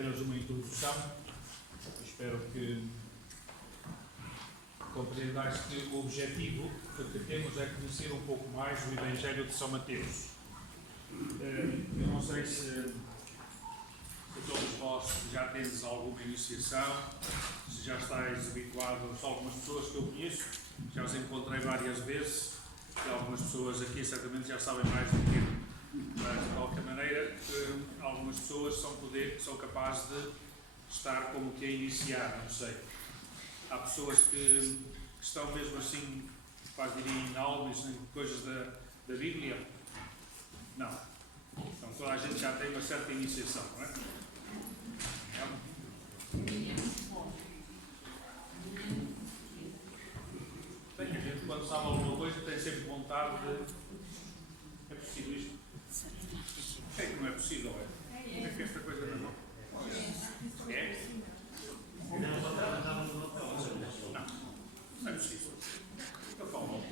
apenas uma introdução. Espero que compreendais que o objetivo que temos é conhecer um pouco mais o Evangelho de São Mateus. Eu não sei se todos vós já tendes alguma iniciação, se já estáis habituados. Algumas pessoas que eu conheço, já os encontrei várias vezes, e algumas pessoas aqui certamente já sabem mais do que eu. Mas, de qualquer maneira, algumas pessoas são capazes de estar como que a iniciar, não sei. Há pessoas que estão mesmo assim, quase diria, em aulas, em coisas da Bíblia. Não. Então toda a gente já tem uma certa iniciação, não é? Bem, a gente quando sabe alguma coisa tem sempre vontade de... É possível isto? É que não é possível, é? É que esta coisa não é? É? Não é possível. Eu falo.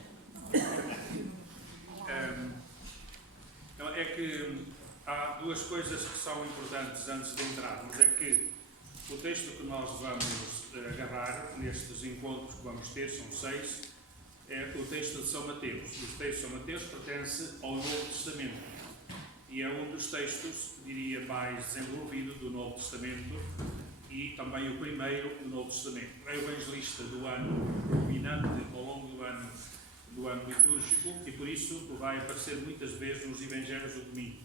É que há duas coisas que são importantes antes de entrarmos. É que o texto que nós vamos agarrar nestes encontros que vamos ter, são 6, é o texto de São Mateus. O texto de São Mateus pertence ao Novo Testamento e é um dos textos, diria, mais desenvolvido do Novo Testamento e também o primeiro do Novo Testamento. É o evangelista do ano, dominante ao longo do ano litúrgico, e por isso vai aparecer muitas vezes nos Evangelhos do domingo.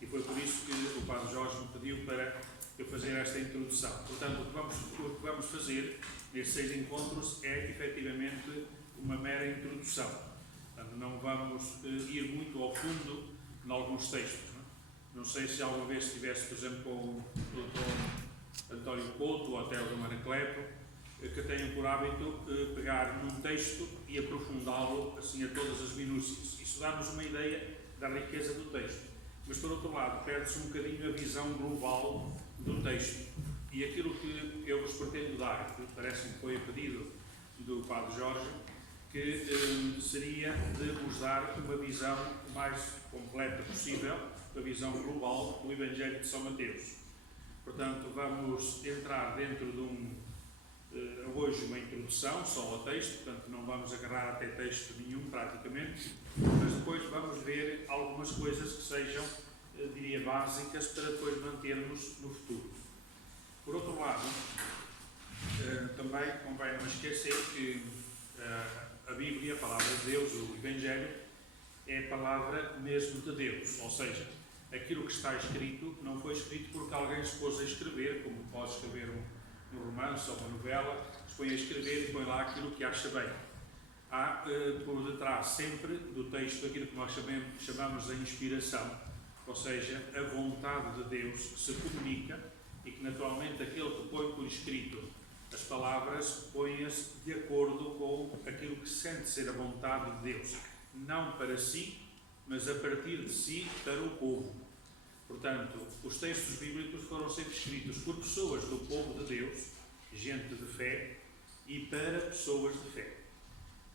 E foi por isso que o Padre Jorge me pediu para eu fazer esta introdução. Portanto, o que vamos fazer nestes 6 encontros é, efetivamente, uma mera introdução. Portanto, não vamos ir muito ao fundo em alguns textos. Não sei se alguma vez estivesse, por exemplo, com o Dr. António Couto ou até o Dr. Anacleto, que têm por hábito pegar num texto e aprofundá-lo assim a todas as minúcias. Isso dá-nos uma ideia da riqueza do texto. Mas, por outro lado, perde-se um bocadinho a visão global do texto. E aquilo que eu vos pretendo dar, que parece-me que foi a pedido do Padre Jorge, que seria de vos dar uma visão mais completa possível, uma visão global do Evangelho de São Mateus. Portanto, vamos entrar dentro de hoje uma introdução só ao texto, portanto não vamos agarrar até texto nenhum praticamente, mas depois vamos ver algumas coisas que sejam, diria, básicas para depois mantermos no futuro. Por outro lado, também convém não esquecer que a Bíblia, a palavra de Deus, o Evangelho, é a palavra mesmo de Deus, ou seja, aquilo que está escrito não foi escrito porque alguém se pôs a escrever, como pode escrever um romance ou uma novela, se põe a escrever e põe lá aquilo que acha bem. Há por detrás sempre do texto aquilo que nós chamamos de inspiração, ou seja, a vontade de Deus que se comunica e que naturalmente aquele que põe por escrito as palavras põe-as de acordo com aquilo que sente ser a vontade de Deus, não para si, mas a partir de si para o povo. Portanto, os textos bíblicos foram sempre escritos por pessoas do povo de Deus, gente de fé, e para pessoas de fé.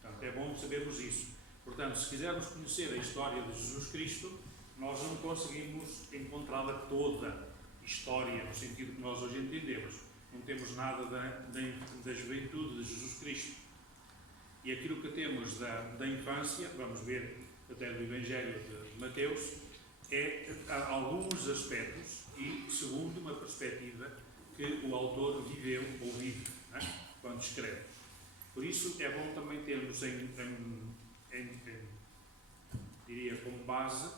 Portanto, é bom sabermos isso. Portanto, se quisermos conhecer a história de Jesus Cristo, nós não conseguimos encontrá-la toda, história, no sentido que nós hoje entendemos. Não temos nada da juventude de Jesus Cristo. E aquilo que temos da infância, vamos ver até do Evangelho de Mateus, é alguns aspectos e segundo uma perspectiva que o autor viveu ou vive, não é? Quando escreve. Por isso é bom também termos diria como base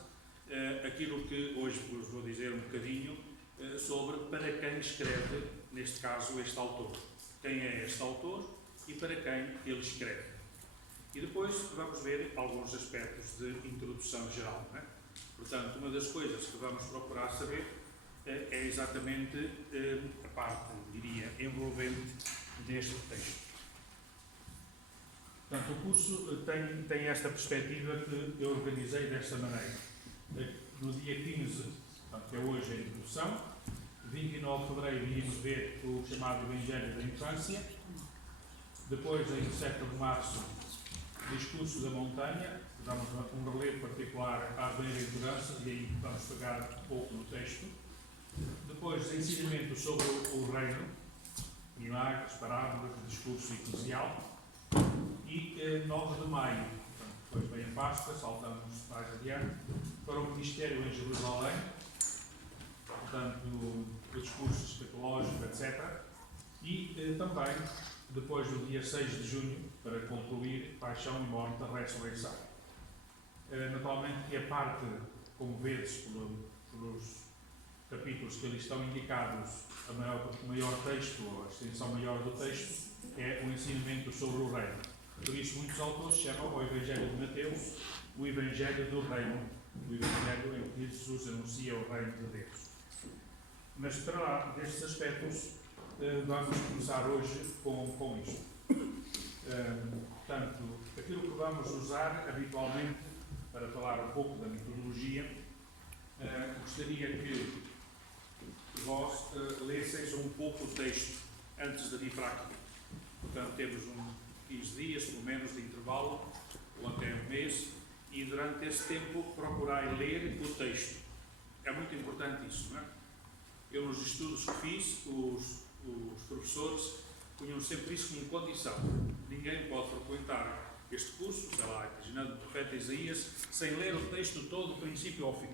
aquilo que hoje vos vou dizer um bocadinho sobre para quem escreve, neste caso, este autor. Quem é este autor e para quem ele escreve. E depois vamos ver alguns aspectos de introdução geral, não é? Portanto, uma das coisas que vamos procurar saber é exatamente a parte, diria, envolvente deste texto. Portanto, o curso tem esta perspectiva que eu organizei desta maneira. No dia 15, portanto, que é hoje a introdução, 29 de fevereiro iríamos ver o chamado Evangelho da Infância, depois, em 7 de março, Discurso da Montanha, damos um relevo particular às bem-aventuranças e aí vamos pegar um pouco no texto. Depois, ensinamento sobre o reino, milagres, parábolas, discurso eclesial. E 9 de maio, portanto, depois vem a Páscoa, saltamos mais adiante, para o Ministério em Jerusalém, portanto, o discurso escatológico, etc. E também, depois do dia 6 de junho, para concluir, Paixão e Morte, Ressurreição. Naturalmente que a parte, como vedes pelos capítulos que ali estão indicados, o maior texto, ou a extensão maior do texto, é o ensinamento sobre o reino. Por isso, muitos autores chamam o Evangelho de Mateus o Evangelho do Reino, o Evangelho em que Jesus anuncia o Reino de Deus. Mas para lá destes aspectos, vamos começar hoje com isto. Portanto, aquilo que vamos usar habitualmente para falar um pouco da metodologia, gostaria que vós lesseis um pouco o texto antes de vir para aqui. Portanto, temos 15 dias, pelo menos, de intervalo, ou até um mês, e durante esse tempo procurai ler o texto. É muito importante isso, não é? Eu, nos estudos que fiz, os professores punham sempre isso como condição. Ninguém pode frequentar este curso, sei lá, imaginando o profeta Isaías, sem ler o texto todo, do princípio ao fim.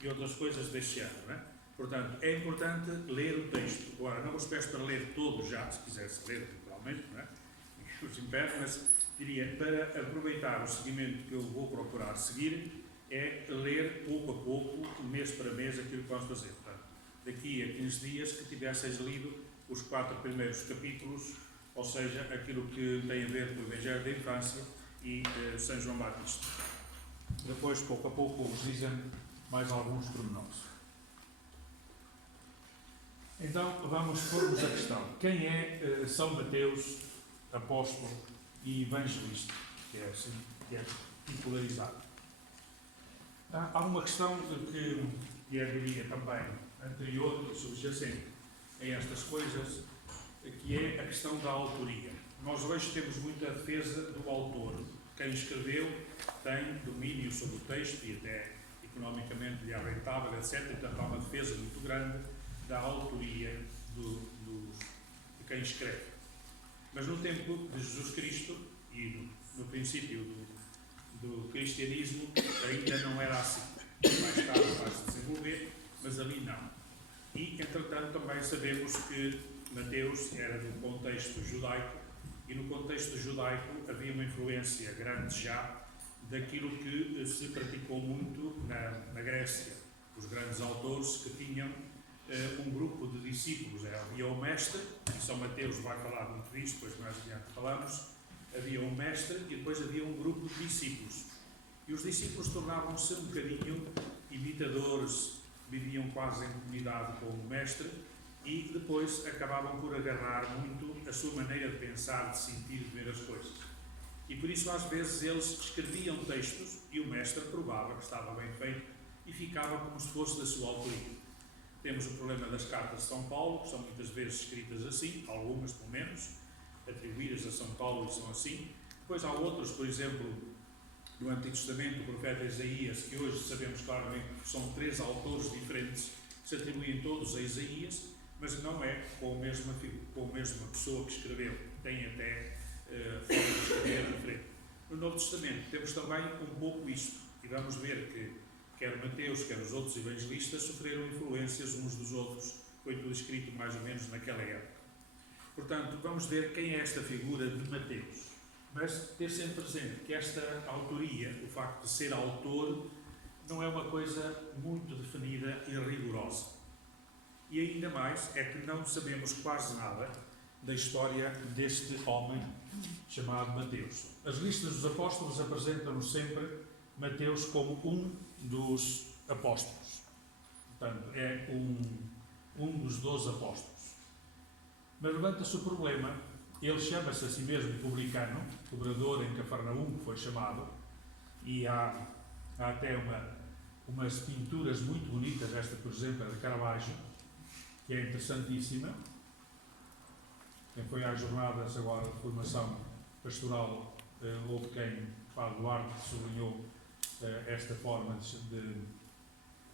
E outras coisas deste ano, não é? Portanto, é importante ler o texto. Agora, não vos peço para ler todo já, se quisesse ler literalmente, não é? Os impede, mas diria, para aproveitar o seguimento que eu vou procurar seguir, é ler pouco a pouco, mês para mês, aquilo que vamos fazer. Portanto, daqui a 15 dias que tivesseis lido os 4 primeiros capítulos, ou seja, aquilo que tem a ver com o Evangelho da Infância e São João Batista. Depois, pouco a pouco, vos dizem mais alguns pormenores. Então, vamos pôr-nos a questão. Quem é São Mateus, apóstolo e evangelista? Que é assim, que é titularizado. Há uma questão que eu diria também anterior e subjacente a estas coisas, que é a questão da autoria. Nós hoje temos muita defesa do autor. Quem escreveu tem domínio sobre o texto e até economicamente lhe é rentável, etc. Portanto, há uma defesa muito grande da autoria de quem escreve. Mas no tempo de Jesus Cristo e no princípio do cristianismo ainda não era assim. Mais tarde vai-se desenvolver, mas ali não. E, entretanto, também sabemos que Mateus era do contexto judaico e no contexto judaico havia uma influência grande já daquilo que se praticou muito na Grécia. Os grandes autores que tinham um grupo de discípulos. Havia um mestre, e São Mateus vai falar muito disso, depois mais adiante falamos. Havia um mestre e depois havia um grupo de discípulos. E os discípulos tornavam-se um bocadinho imitadores, viviam quase em comunidade com o mestre e depois acabavam por agarrar muito a sua maneira de pensar, de sentir, de ver as coisas. E por isso, às vezes, eles escreviam textos e o mestre provava que estava bem feito e ficava como se fosse da sua autoria. Temos o problema das cartas de São Paulo, que são muitas vezes escritas assim, algumas pelo menos, atribuídas a São Paulo e são assim. Depois há outros, por exemplo, no Antigo Testamento, o profeta Isaías, que hoje sabemos claramente que são 3 autores diferentes, que se atribuem todos a Isaías, mas não é com a mesma pessoa que escreveu, tem até forma de escrever diferente. No Novo Testamento temos também um pouco isto, e vamos ver que quer Mateus, quer os outros evangelistas sofreram influências uns dos outros, foi tudo escrito mais ou menos naquela época. Portanto, vamos ver quem é esta figura de Mateus. Mas ter sempre presente que esta autoria, o facto de ser autor, não é uma coisa muito definida e rigorosa. E ainda mais é que não sabemos quase nada da história deste homem chamado Mateus. As listas dos apóstolos apresentam-nos sempre Mateus como um dos apóstolos. Portanto, é um dos 12 apóstolos. Mas levanta-se o problema, ele chama-se a si mesmo publicano, cobrador em Cafarnaum, que foi chamado, e há até umas pinturas muito bonitas, esta, por exemplo, é de Caravaggio, que é interessantíssima. Quem foi às jornadas agora de formação pastoral, houve quem, Padre Duarte, sublinhou esta forma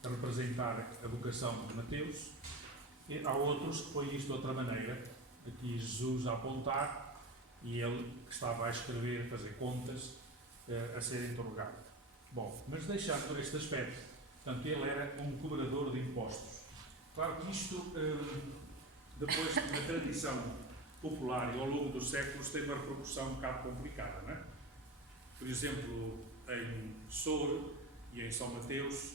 a representar a vocação de Mateus, e há outros que põem isto de outra maneira. Aqui Jesus a apontar e ele que estava a escrever, a fazer contas, a ser interrogado. Bom, mas deixando por este aspecto, portanto, ele era um cobrador de impostos. Claro que isto, depois na tradição popular e ao longo dos séculos, tem uma repercussão um bocado complicada, não é? Por exemplo, em Soure e em São Mateus,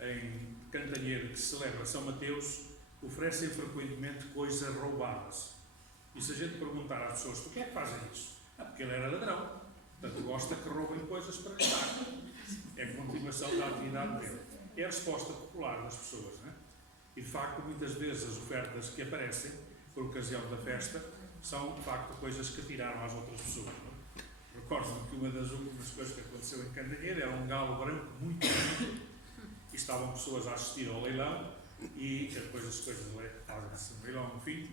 em Cantanheiro, que se celebra São Mateus, oferecem frequentemente coisas roubadas. E se a gente perguntar às pessoas, por que é que fazem isso? Porque ele era ladrão. Portanto, gosta que roubem coisas para gastar. É a continuação da atividade dele. É a resposta popular das pessoas, não é? E, de facto, muitas vezes as ofertas que aparecem, por ocasião da festa, são, de facto, coisas que tiraram às outras pessoas. Não é? Recordo-me que uma das últimas coisas que aconteceu em Cantanheiro era um galo branco muito bonito e estavam pessoas a assistir ao leilão e depois as coisas fazem-se um leilão no fim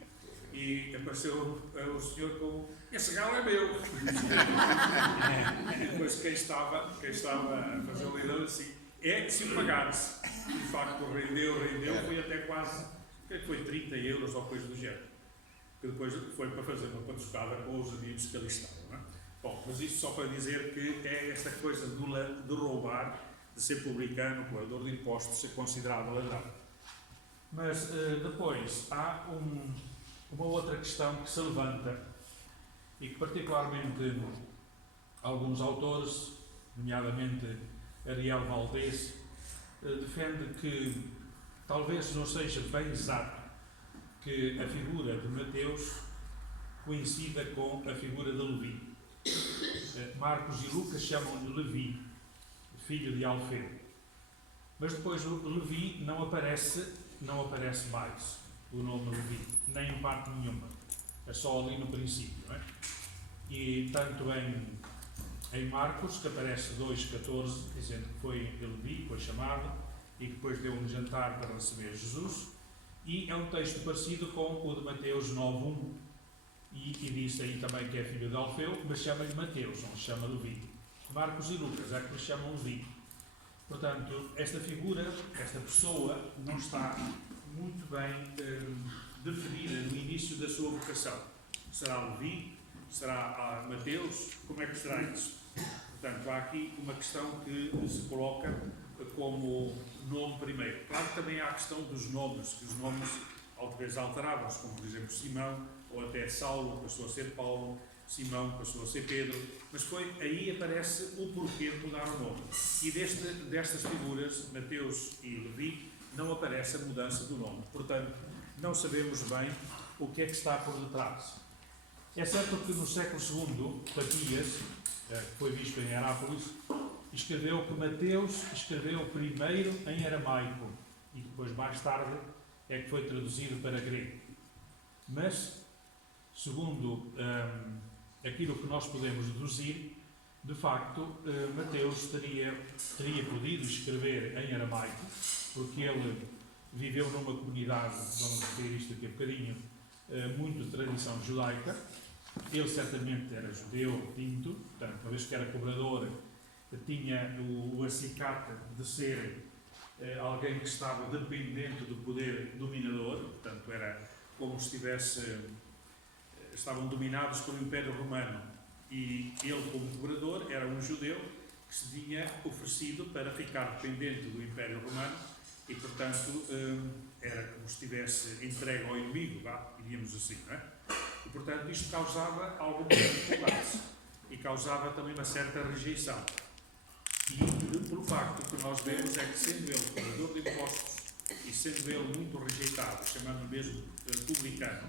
e apareceu o senhor com esse galo é meu. E depois quem estava a fazer o leilão assim, se o pagasse. De facto rendeu, foi até quase, foi 30 euros ou coisa do género. Que depois foi para fazer uma patuscada com os amigos que ali estavam. Não é? Bom, mas isto só para dizer que é esta coisa de roubar, de ser publicano, cobrador de impostos, ser considerado ladrão. Mas depois há uma outra questão que se levanta e que particularmente alguns autores, nomeadamente Ariel Valdés, defende que talvez não seja bem exato que a figura de Mateus coincida com a figura de Levi. Marcos e Lucas chamam-lhe Levi, filho de Alfeu. Mas depois o Levi não aparece mais, o nome Levi, nem em parte nenhuma. É só ali no princípio, não é? E tanto em Marcos, que aparece 2,14, dizendo que foi Levi, foi chamado, e que depois deu um jantar para receber Jesus, e é um texto parecido com o de Mateus 9,1, e diz aí também que é filho de Alfeu, mas chama-lhe Mateus, não se chama Levi. Marcos e Lucas é que lhe chamam Levi. Portanto, esta figura, esta pessoa, não está muito bem definida no início da sua vocação. Será Levi? Será Mateus? Como é que será isso? Portanto, há aqui uma questão que se coloca como nome primeiro. Claro que também há a questão dos nomes, que os nomes talvez alteravam-se, como por exemplo Simão, ou até Saulo passou a ser Paulo, Simão passou a ser Pedro, mas aí aparece o porquê de mudar o nome. E destas figuras, Mateus e Levi, não aparece a mudança do nome. Portanto, não sabemos bem o que é que está por detrás. É certo que no século II, Patias, que foi bispo em Herápolis, escreveu que Mateus escreveu primeiro em aramaico e depois, mais tarde, é que foi traduzido para grego. Mas, segundo aquilo que nós podemos deduzir, de facto, Mateus teria podido escrever em aramaico, porque ele viveu numa comunidade, vamos referir isto aqui um bocadinho, muito de tradição judaica. Ele certamente era judeu, tinto, portanto, uma vez que era cobrador, tinha o acicate de ser alguém que estava dependente do poder dominador, portanto, era como se estavam dominados pelo Império Romano, e ele, como cobrador, era um judeu que se tinha oferecido para ficar dependente do Império Romano e, portanto, era como se estivesse entregue ao inimigo, diríamos assim, não é? E, portanto, isto causava alguma dificuldade e causava também uma certa rejeição. E, pelo facto que nós vemos, é que, sendo ele cobrador de impostos e sendo ele muito rejeitado, chamando mesmo publicano,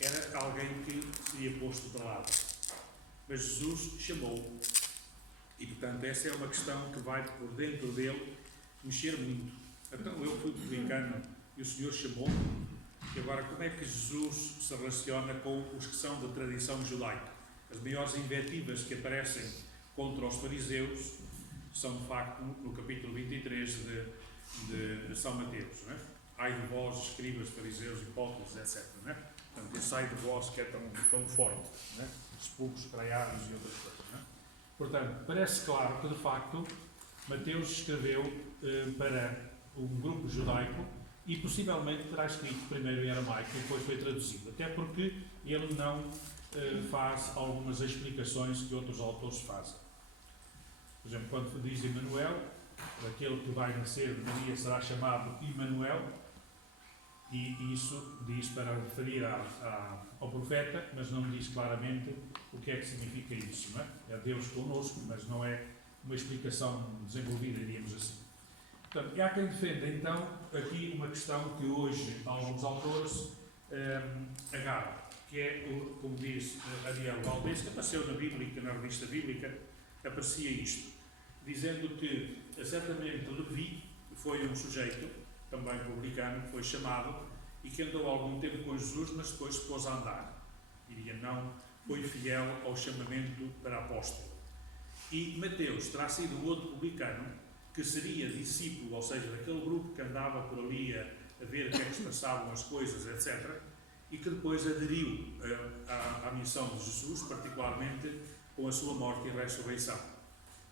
era alguém que seria posto de lado. Mas Jesus chamou-o. E, portanto, essa é uma questão que vai por dentro dele mexer muito. Então, eu fui publicano e o Senhor chamou-me. E agora, como é que Jesus se relaciona com os que são da tradição judaica? As maiores invectivas que aparecem contra os fariseus são, de facto, no capítulo 23 de São Mateus. Não é? Ai de vós, escribas, fariseus, hipócritas, etc. Não é? Portanto, esse ai de vós que é tão forte. Não é? Expulsos, praiados e outras coisas. Não é? Portanto, parece claro que, de facto, Mateus escreveu para um grupo judaico e possivelmente terá escrito primeiro em aramaico e depois foi traduzido, até porque ele não faz algumas explicações que outros autores fazem. Por exemplo, quando diz Emanuel, aquele que vai nascer de Maria será chamado Emanuel, e isso diz para referir ao profeta, mas não diz claramente o que é que significa isso, não é? É Deus connosco, mas não é uma explicação desenvolvida, diríamos assim. Portanto, há quem defenda, então, aqui uma questão que hoje alguns autores agarram, que é, como diz Ariel Valdez, que apareceu na Bíblica, na revista bíblica, aparecia isto, dizendo que, certamente, Levi foi um sujeito, também publicano, que foi chamado e que andou algum tempo com Jesus, mas depois se pôs a andar. Diria, não foi fiel ao chamamento para apóstolo. E Mateus terá sido um outro publicano que seria discípulo, ou seja, daquele grupo que andava por ali a ver o que é que se passavam as coisas, etc., e que depois aderiu à missão de Jesus, particularmente com a sua morte e ressurreição.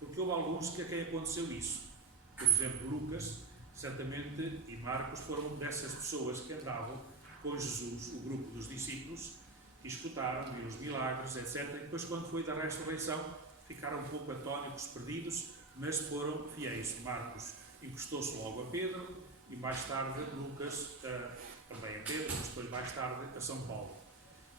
Porque houve alguns que a quem aconteceu isso. Por exemplo, Lucas, certamente, e Marcos foram dessas pessoas que andavam com Jesus, o grupo dos discípulos, e escutaram, viram os milagres, etc. E depois, quando foi da ressurreição, ficaram um pouco atónitos, perdidos, mas foram fiéis. Marcos encostou-se logo a Pedro e mais tarde Lucas também a Pedro, mas depois mais tarde a São Paulo.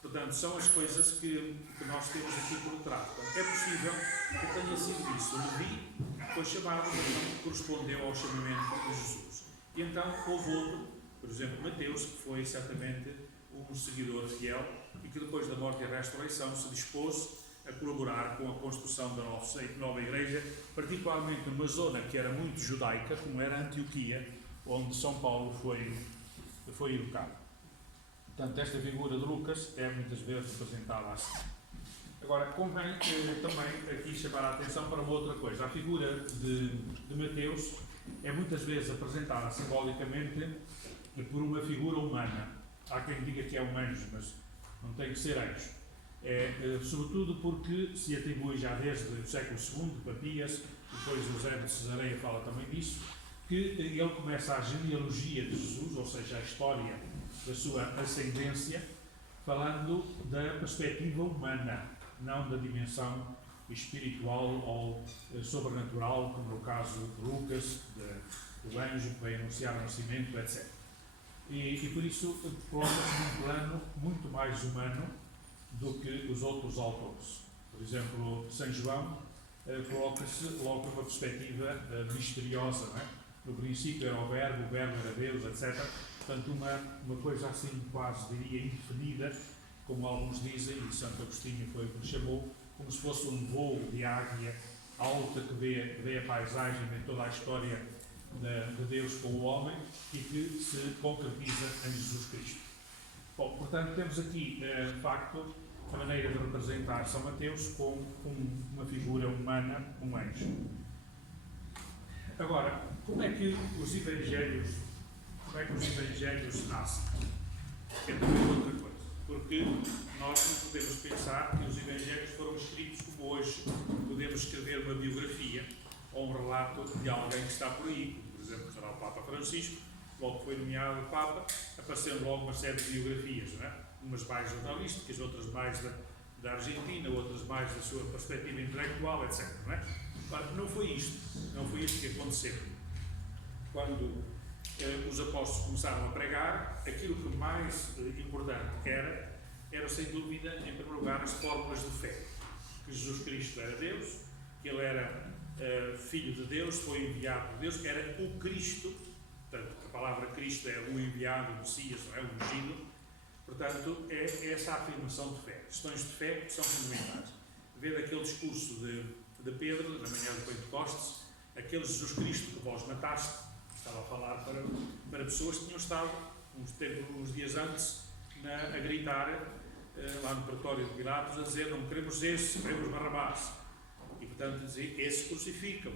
Portanto, são as coisas que nós temos aqui por trás. Portanto, é possível que tenha sido isso. Levi foi chamado, mas não correspondeu ao chamamento de Jesus. E então houve outro, por exemplo, Mateus, que foi certamente um seguidor fiel e que depois da morte e ressurreição se dispôs a colaborar com a construção da nova igreja, particularmente numa zona que era muito judaica, como era Antioquia, onde São Paulo foi educado. Portanto, esta figura de Lucas é muitas vezes representada assim. Agora, convém também aqui chamar a atenção para uma outra coisa. A figura de Mateus é muitas vezes apresentada simbolicamente por uma figura humana. Há quem diga que é um anjo, mas não tem que ser anjo. Sobretudo porque se atribui já desde o século II, Papias, depois o Zé de Cesareia fala também disso, que ele começa a genealogia de Jesus, ou seja, a história da sua ascendência, falando da perspectiva humana, não da dimensão espiritual ou sobrenatural, como no caso de Lucas, do anjo que veio anunciar o nascimento, etc. E por isso coloca-se num plano muito mais humano do que os outros autores. Por exemplo, São João coloca-se logo numa perspectiva misteriosa, não é? No princípio era o verbo era Deus, etc. Portanto, uma coisa assim quase, diria, indefinida, como alguns dizem, e Santo Agostinho foi o que lhe chamou, como se fosse um voo de águia alta que vê a paisagem, vê toda a história de Deus com o homem e que se concretiza em Jesus Cristo. Bom, portanto, temos aqui, de facto, a maneira de representar São Mateus com uma figura humana, um anjo. Agora, como é que os evangelhos nascem? É também outra coisa, porque nós não podemos pensar que os evangelhos foram escritos como hoje podemos escrever uma biografia ou um relato de alguém que está por aí, como, por exemplo, será o Papa Francisco, logo que foi nomeado Papa, apareceram logo uma série de biografias, não é? Umas mais jornalísticas, outras mais da Argentina, outras mais da sua perspectiva intelectual, etc. Não é? Claro, não foi isto que aconteceu. Quando os apóstolos começaram a pregar, aquilo que mais importante era sem dúvida, em primeiro lugar, as fórmulas de fé. Que Jesus Cristo era Deus, que Ele era Filho de Deus, foi enviado de Deus, era o Cristo, portanto, a palavra Cristo é o enviado, o Messias, não é o ungido. Portanto, é essa a afirmação de fé. Questões de fé são fundamentais. Vê daquele discurso de Pedro, na manhã de Pentecostes, aquele Jesus Cristo que vós mataste, estava a falar para pessoas que tinham estado uns dias antes a gritar lá no pretório de Pilatos, a dizer: não queremos esse, queremos Barrabás. E portanto dizer: esse crucifica.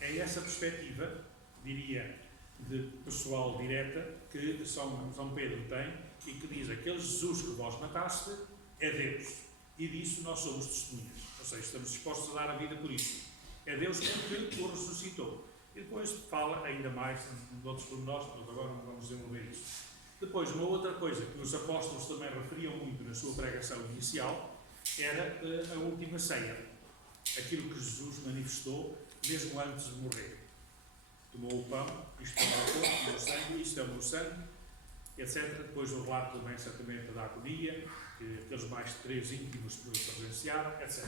É essa perspectiva, diria, de pessoal direta que São Pedro tem e que diz: aquele Jesus que vós mataste é Deus. E disso nós somos testemunhas. Ou seja, estamos dispostos a dar a vida por isso. É Deus que o ressuscitou. E depois fala ainda mais de outros pormenores, mas agora não vamos desenvolver isso. Depois, uma outra coisa que os apóstolos também referiam muito na sua pregação inicial era a última ceia. Aquilo que Jesus manifestou mesmo antes de morrer. Tomou o pão, isto é o meu corpo, o meu sangue, isto é o meu sangue, etc. Depois o relato também, certamente, da agonia, que aqueles mais de 3 íntimos presenciaram, etc.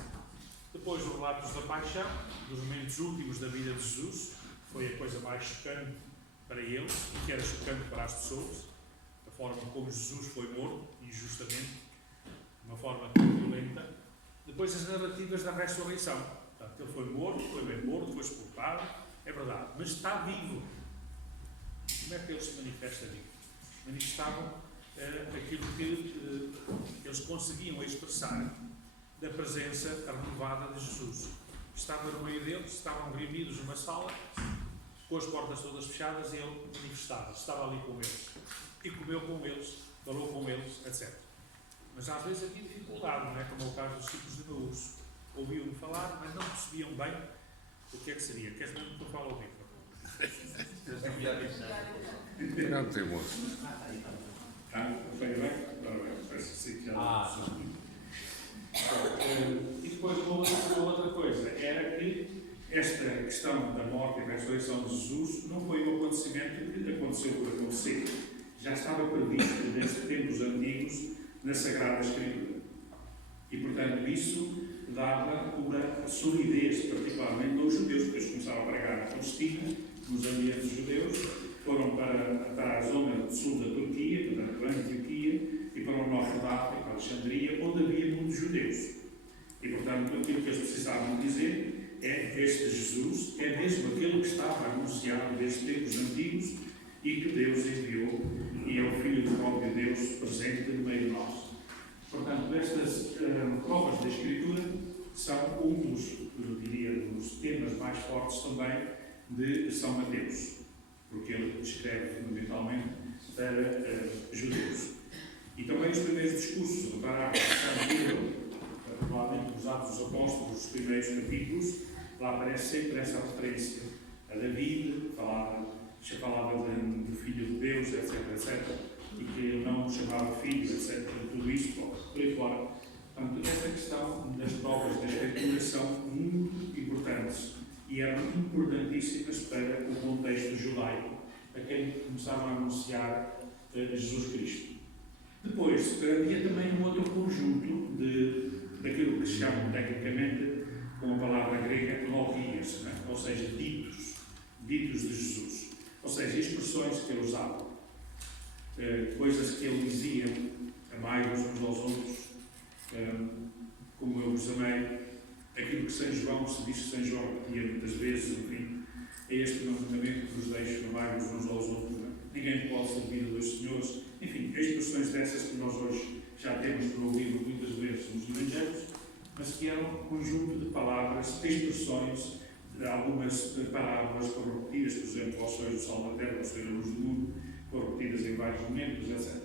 Depois os relatos da paixão, dos momentos últimos da vida de Jesus, foi a coisa mais chocante para eles e que era chocante para as pessoas, a forma como Jesus foi morto, injustamente, de uma forma tão violenta. Depois as narrativas da ressurreição. Portanto, ele foi morto, foi bem morto, foi sepultado, é verdade, mas está vivo. Como é que ele se manifesta vivo? Manifestavam aquilo que eles conseguiam expressar da presença renovada de Jesus. Estava no meio deles, estavam reunidos numa sala, com as portas todas fechadas, e ele manifestava, estava ali com eles, e comeu com eles, falou com eles, etc. Mas às vezes havia dificuldade, não é? Como é o caso dos discípulos de Emaús. Ouviam-me falar, mas não percebiam bem o que é que seria. Queres mesmo que eu fale ao vivo? Não tem moço. Foi bem? E depois uma outra coisa era que esta questão da morte e da ressurreição de Jesus não foi um acontecimento que aconteceu por acontecer. Já estava previsto desde tempos antigos na Sagrada Escritura. E, portanto, isso dava uma solidez, particularmente aos judeus, porque eles começaram a pregar na Palestina, nos ambientes judeus, foram para a zona sul da Turquia, portanto, a Antioquia, e para o norte da África, Alexandria, onde havia muitos judeus. E, portanto, aquilo que eles precisavam dizer é este Jesus, é mesmo aquele que estava anunciado desde tempos antigos e que Deus enviou, e é o Filho do próprio Deus presente no meio de nós. Portanto, estas provas da Escritura são um dos, eu diria, dos temas mais fortes também de São Mateus, porque ele escreve fundamentalmente para judeus. E também os primeiros discursos do parágrafo de São Pedro, provavelmente os Atos dos Apóstolos, os primeiros capítulos, lá aparece sempre essa referência a David, falava do Filho de Deus, etc, etc, e que ele não o chamava filho, etc, tudo isso, por aí fora. Portanto, esta questão das provas da Escritura são muito importantes e eram importantíssimas para o contexto judaico, a quem começaram a anunciar Jesus Cristo. Depois, havia também um outro conjunto daquilo que se chama tecnicamente, com a palavra grega, logias, né? Ou seja, ditos de Jesus. Ou seja, expressões que ele usava, coisas que ele dizia, amai-vos uns aos outros, como eu vos amei, aquilo que São João se diz que São João repetia muitas vezes, enfim, é este mandamento que vos deixo, amai-vos uns aos outros. Né? Ninguém pode servir a dois senhores, enfim, expressões dessas que nós hoje já temos por ouvir muitas vezes nos Evangelhos, mas que eram um conjunto de palavras, expressões, algumas parábolas foram repetidas, por exemplo, aos sonhos do Sol da Terra, aos sonhos da luz do mundo, foram repetidas em vários momentos, etc.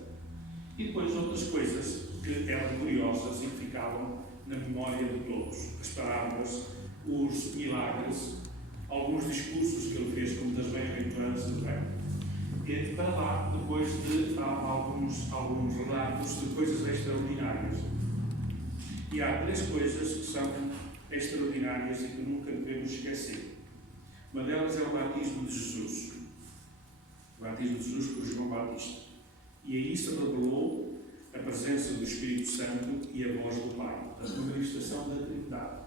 E depois outras coisas que eram curiosas e que ficavam na memória de todos. As parábolas, os milagres, alguns discursos que ele fez, como das bem-aventuranças do bem. E para lá, depois de alguns relatos de coisas extraordinárias. E há 3 coisas que são extraordinárias e que nunca devemos esquecer. Uma delas é o batismo de Jesus. O batismo de Jesus por João Batista. E aí se revelou a presença do Espírito Santo e a voz do Pai. A manifestação da Trindade,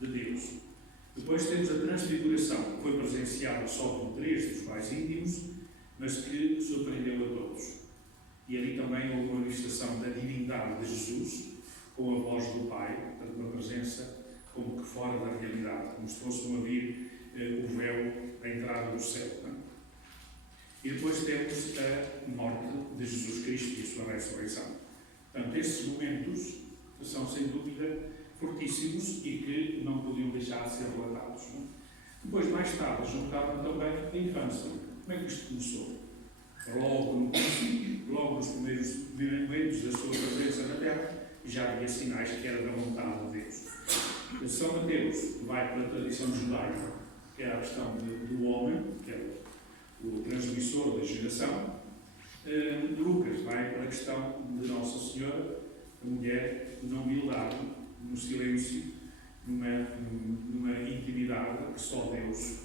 de Deus. Depois temos a transfiguração, que foi presenciada só por 3 dos mais íntimos, mas que surpreendeu a todos. E ali também houve uma manifestação da divindade de Jesus, com a voz do Pai, portanto, uma presença como que fora da realidade, como se fosse a vir o véu da entrada do céu. Não? E depois temos a morte de Jesus Cristo e a sua ressurreição. Portanto, estes momentos são, sem dúvida, fortíssimos e que não podiam deixar de ser relatados. Não? Depois, mais tarde, juntavam também a infância. Como é que isto começou? Logo no princípio, logo nos primeiros momentos da sua presença na Terra, já havia sinais que era da vontade de Deus. São Mateus vai para a tradição judaica, que é a questão do homem, que é o transmissor da geração. Lucas vai para a questão de Nossa Senhora, a mulher na humildade, no silêncio, numa intimidade que só Deus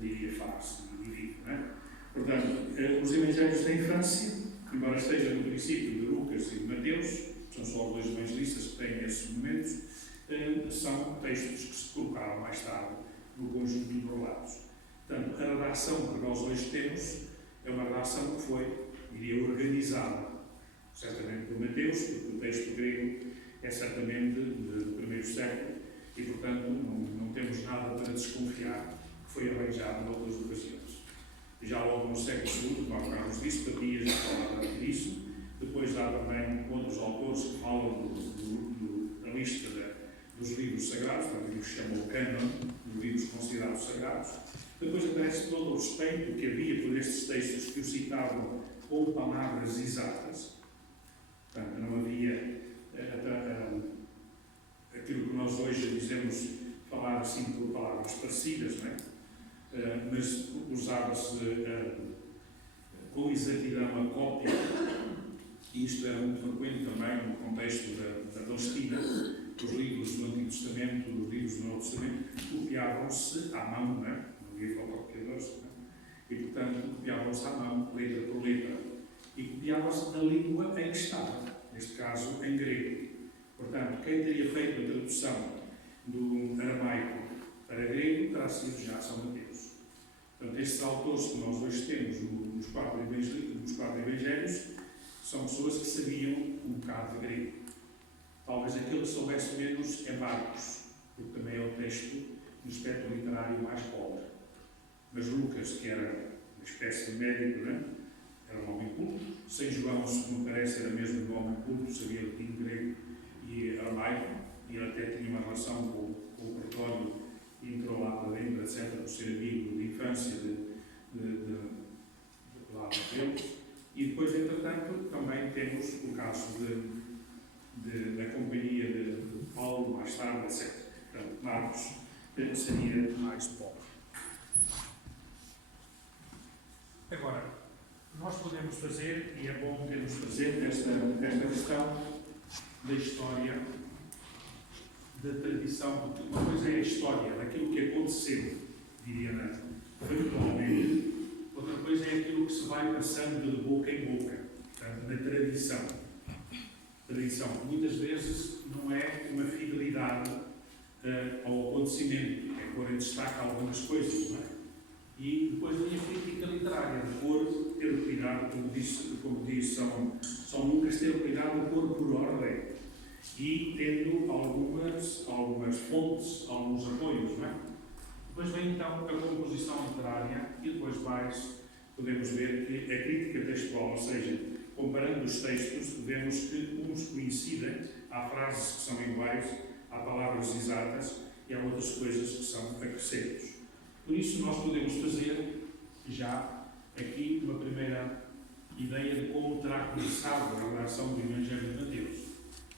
diria faz e vive. Não é? Portanto, os Evangelhos da infância, embora esteja no princípio de Lucas e de Mateus, são só dois evangelistas que têm esses momentos, são textos que se colocaram mais tarde no conjunto de relatos. Portanto, a redação que nós hoje temos é uma redação que foi, diria, organizada, certamente por Mateus, porque o texto grego é certamente do primeiro século e, portanto, não temos nada para desconfiar que foi arranjado noutras ocasiões. Já logo no século II, nós falámos disso, Papias já falava disso, depois há também outros autores que falam da lista dos livros sagrados, também que se chama o cânon, dos livros considerados sagrados. Depois aparece todo o respeito que havia por estes textos que o citavam com palavras exatas. Portanto, não havia aquilo que nós hoje dizemos falar assim por palavras parecidas, não é? Mas usava-se com exatidão a cópia, e isto era muito frequente também no contexto da Palestina. Os livros do Antigo Testamento, os livros do Novo Testamento, copiavam-se à mão, não é? Não havia fotocopiadores, não é? E, portanto, copiavam-se à mão, letra por letra, e copiavam-se da língua em que estava, neste caso em grego. Portanto, quem teria feito a tradução do aramaico para grego terá sido já São Mateus. Portanto, estes autores que nós hoje temos nos quatro evangelhos são pessoas que sabiam um bocado de grego. Talvez aquele que soubesse menos é Marcos, porque também é o texto no aspecto literário mais pobre. Mas Lucas, que era uma espécie de médico, não é? Era um homem culto. São João, segundo parece, era mesmo um homem culto, sabia latim, grego e aramaico, e ele até tinha uma relação com o pretório e entrou lá para dentro, etc., por ser amigo de infância de lá deles. E depois, entretanto, também temos o caso da companhia de Paulo, mais tarde, etc. Portanto, Marcos seria mais pobre. Agora, nós podemos fazer, e é bom termos fazer esta questão da história, da tradição, porque uma coisa é a história, daquilo que aconteceu, diria factualmente, outra coisa é aquilo que se vai passando de boca em boca, portanto, na tradição. Tradição, que muitas vezes não é uma fidelidade ao acontecimento, é pôr em destaque algumas coisas, não é? E depois vem a crítica literária, de pôr, ter cuidado, como diz São Lucas, ter cuidado de pôr por ordem e tendo algumas fontes, alguns apoios, não é? Depois vem então a composição literária e depois podemos ver que a crítica textual, ou seja, comparando os textos, vemos que uns coincidem, há frases que são iguais, há palavras exatas e há outras coisas que são acrescentos. Por isso, nós podemos fazer já aqui uma primeira ideia de como terá começado a redação do Evangelho de Mateus.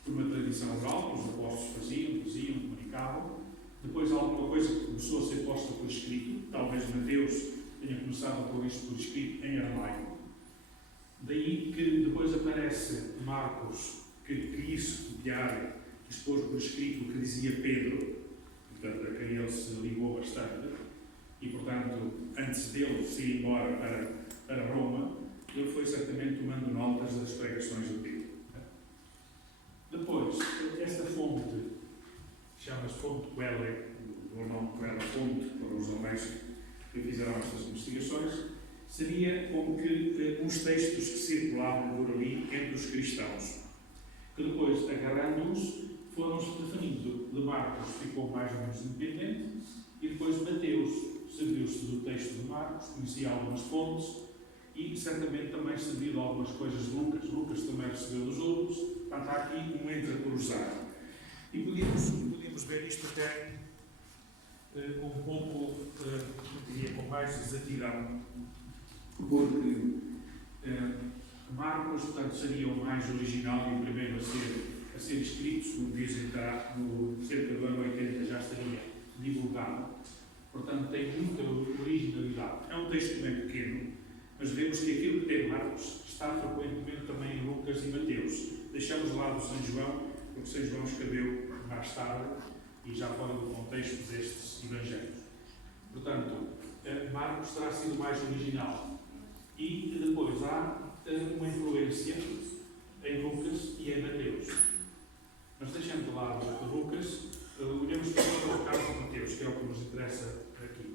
Por uma tradição oral, que os apóstolos faziam, diziam, comunicavam. Depois, alguma coisa que começou a ser posta por escrito. Talvez Mateus tenha começado a pôr isto por escrito em aramaico. Daí que depois aparece Marcos, que quis copiar, quis pôr por escrito o que dizia Pedro, portanto, a quem ele se ligou bastante, e, portanto, antes dele se ir embora para Roma, ele foi certamente tomando notas das pregações de Pedro. Depois, esta fonte, chama-se fonte Quelle, o nome Quelle, fonte, para os alemães que fizeram estas investigações, seria como que uns textos que circulavam por ali entre os cristãos, que depois, agarrando-os, foram-se definindo. De Marcos ficou mais ou menos independente, e depois Mateus serviu-se do texto de Marcos, conhecia algumas fontes, e certamente também serviu de algumas coisas de Lucas. Lucas também recebeu dos outros, portanto há aqui um entrecruzado. E podíamos ver isto até com um pouco, diria, com mais exatidão, porque Marcos, portanto, seria o mais original e o primeiro a ser a ser escrito, segundo dizem, está no cerca do ano 80, já estaria divulgado. Portanto, tem muita originalidade. É um texto também pequeno, mas vemos que aquilo que tem em Marcos está frequentemente também em Lucas e Mateus. Deixamos de lado São João, porque São João escreveu mais tarde e já fora do contexto destes evangelhos. Portanto, Marcos terá sido mais original. E depois há uma influência em Lucas e em Mateus. Mas deixando de lado Lucas, olhamos para o caso de Mateus, que é o que nos interessa aqui.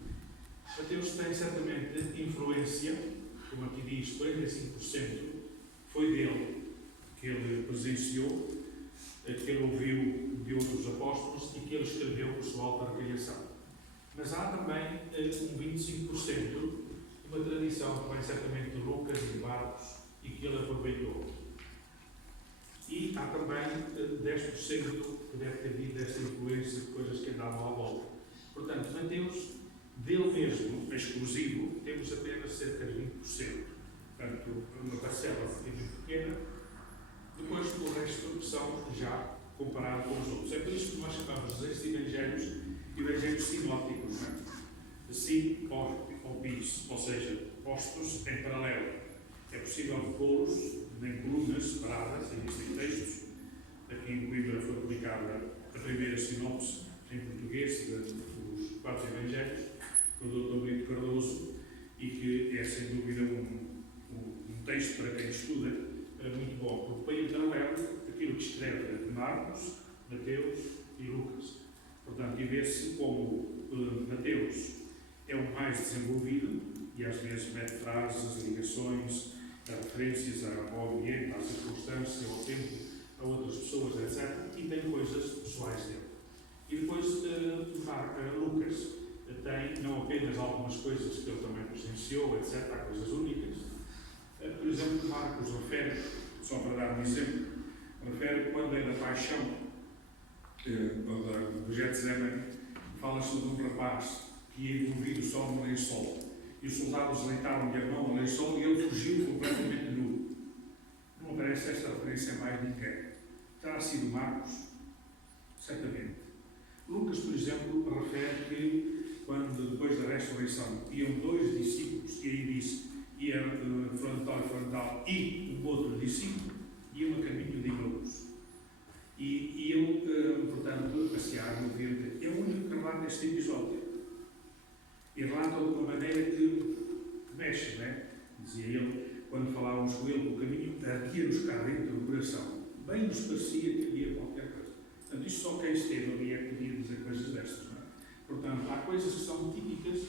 Mateus tem certamente influência, como aqui diz, 45% foi dele que ele presenciou, que ele ouviu de outros apóstolos e que ele escreveu por sua alta recriação. Mas há também um 25%, uma tradição que vem certamente de Lucas e de Marcos e que ele aproveitou. E há também 10% que deve ter vindo desta influência de coisas que andavam à volta. Portanto, Mateus, dele mesmo, exclusivo, temos apenas cerca de 20%. Portanto, uma parcela muito pequena. Depois, o resto são já comparado com os outros. É por isso que nós chamamos estes evangelhos sinóticos, não é? Sinópicos, ou seja, postos em paralelo. É possível pô-los em colunas separadas, existem textos. Aqui em Coimbra foi publicada a primeira sinopse em português dos 4 evangelhos, pelo Dr. Brito Cardoso, e que é sem dúvida um texto para quem estuda muito bom, porque põe em paralelo aquilo que escreve Marcos, Mateus e Lucas. Portanto, e vê-se como Mateus é o mais desenvolvido e às vezes mete frases, as ligações, as referências ao ambiente, à circunstância, ao tempo, a outras pessoas, etc. E tem coisas pessoais dele. E depois Lucas tem não apenas algumas coisas que ele também presenciou, etc. Há coisas únicas. Por exemplo, Marcos refere, só para dar um exemplo, refere quando é da paixão do Getsemane, fala sobre um rapaz que ia envolvido só no lençol. E os soldados leitaram-lhe a mão ao lençol e ele fugiu completamente nu. Não aparece esta referência a mais ninguém. Terá sido Marcos? Certamente. Lucas, por exemplo, refere que quando depois da ressurreição iam 2 discípulos, e aí disse, ia frontal e um outro discípulo, iam a caminho de Emaús. E iam, portanto, passear no verde. É o único que relata este episódio. E relata de uma maneira que mexe, não é? Dizia ele, quando falávamos com ele, o caminho ardia-nos cá dentro do coração. Bem nos parecia que havia qualquer coisa. Portanto, isto só quem esteve ali é que podia dizer coisas destas, não é? Portanto, há coisas que são típicas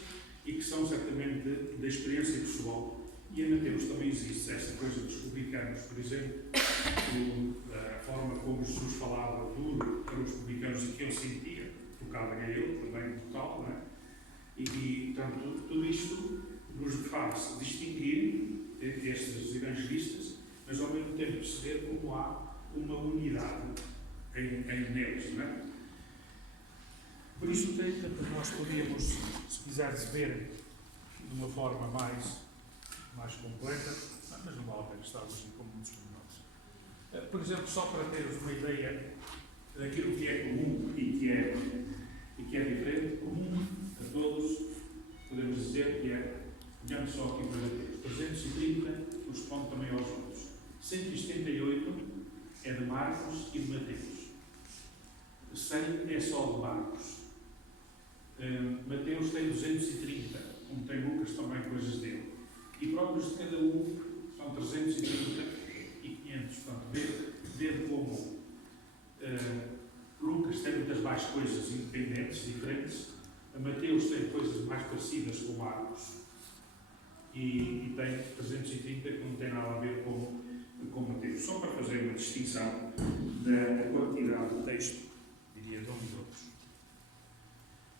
e que são certamente da experiência pessoal. E em Mateus também existe esta coisa dos publicanos, por exemplo, a forma como Jesus falava duro para os publicanos e que ele sentia, tocava a ele também total, não é? E, portanto, tudo isto nos faz distinguir estes evangelistas, mas ao mesmo tempo perceber como há uma unidade neles, não é? Por isso, nós podemos, se quiseres ver de uma forma mais completa, mas não vale a pena estarmos com muitos pormenores. Por exemplo, só para teres uma ideia daquilo que é comum e que é diferente, comum a todos, podemos dizer que é, olhamos só aqui para Mateus, 330 corresponde também aos outros, 178 é de Marcos e de Mateus, 100 é só de Marcos, Mateus tem 230, como tem Lucas também coisas dele, e próprios de cada um são 330 e 500, portanto, ver como Lucas tem muitas mais coisas independentes, diferentes, Mateus tem coisas mais parecidas com Marcos e tem 330 que não tem nada a ver com Mateus. Só para fazer uma distinção da quantidade de texto, diria, de uns e outros.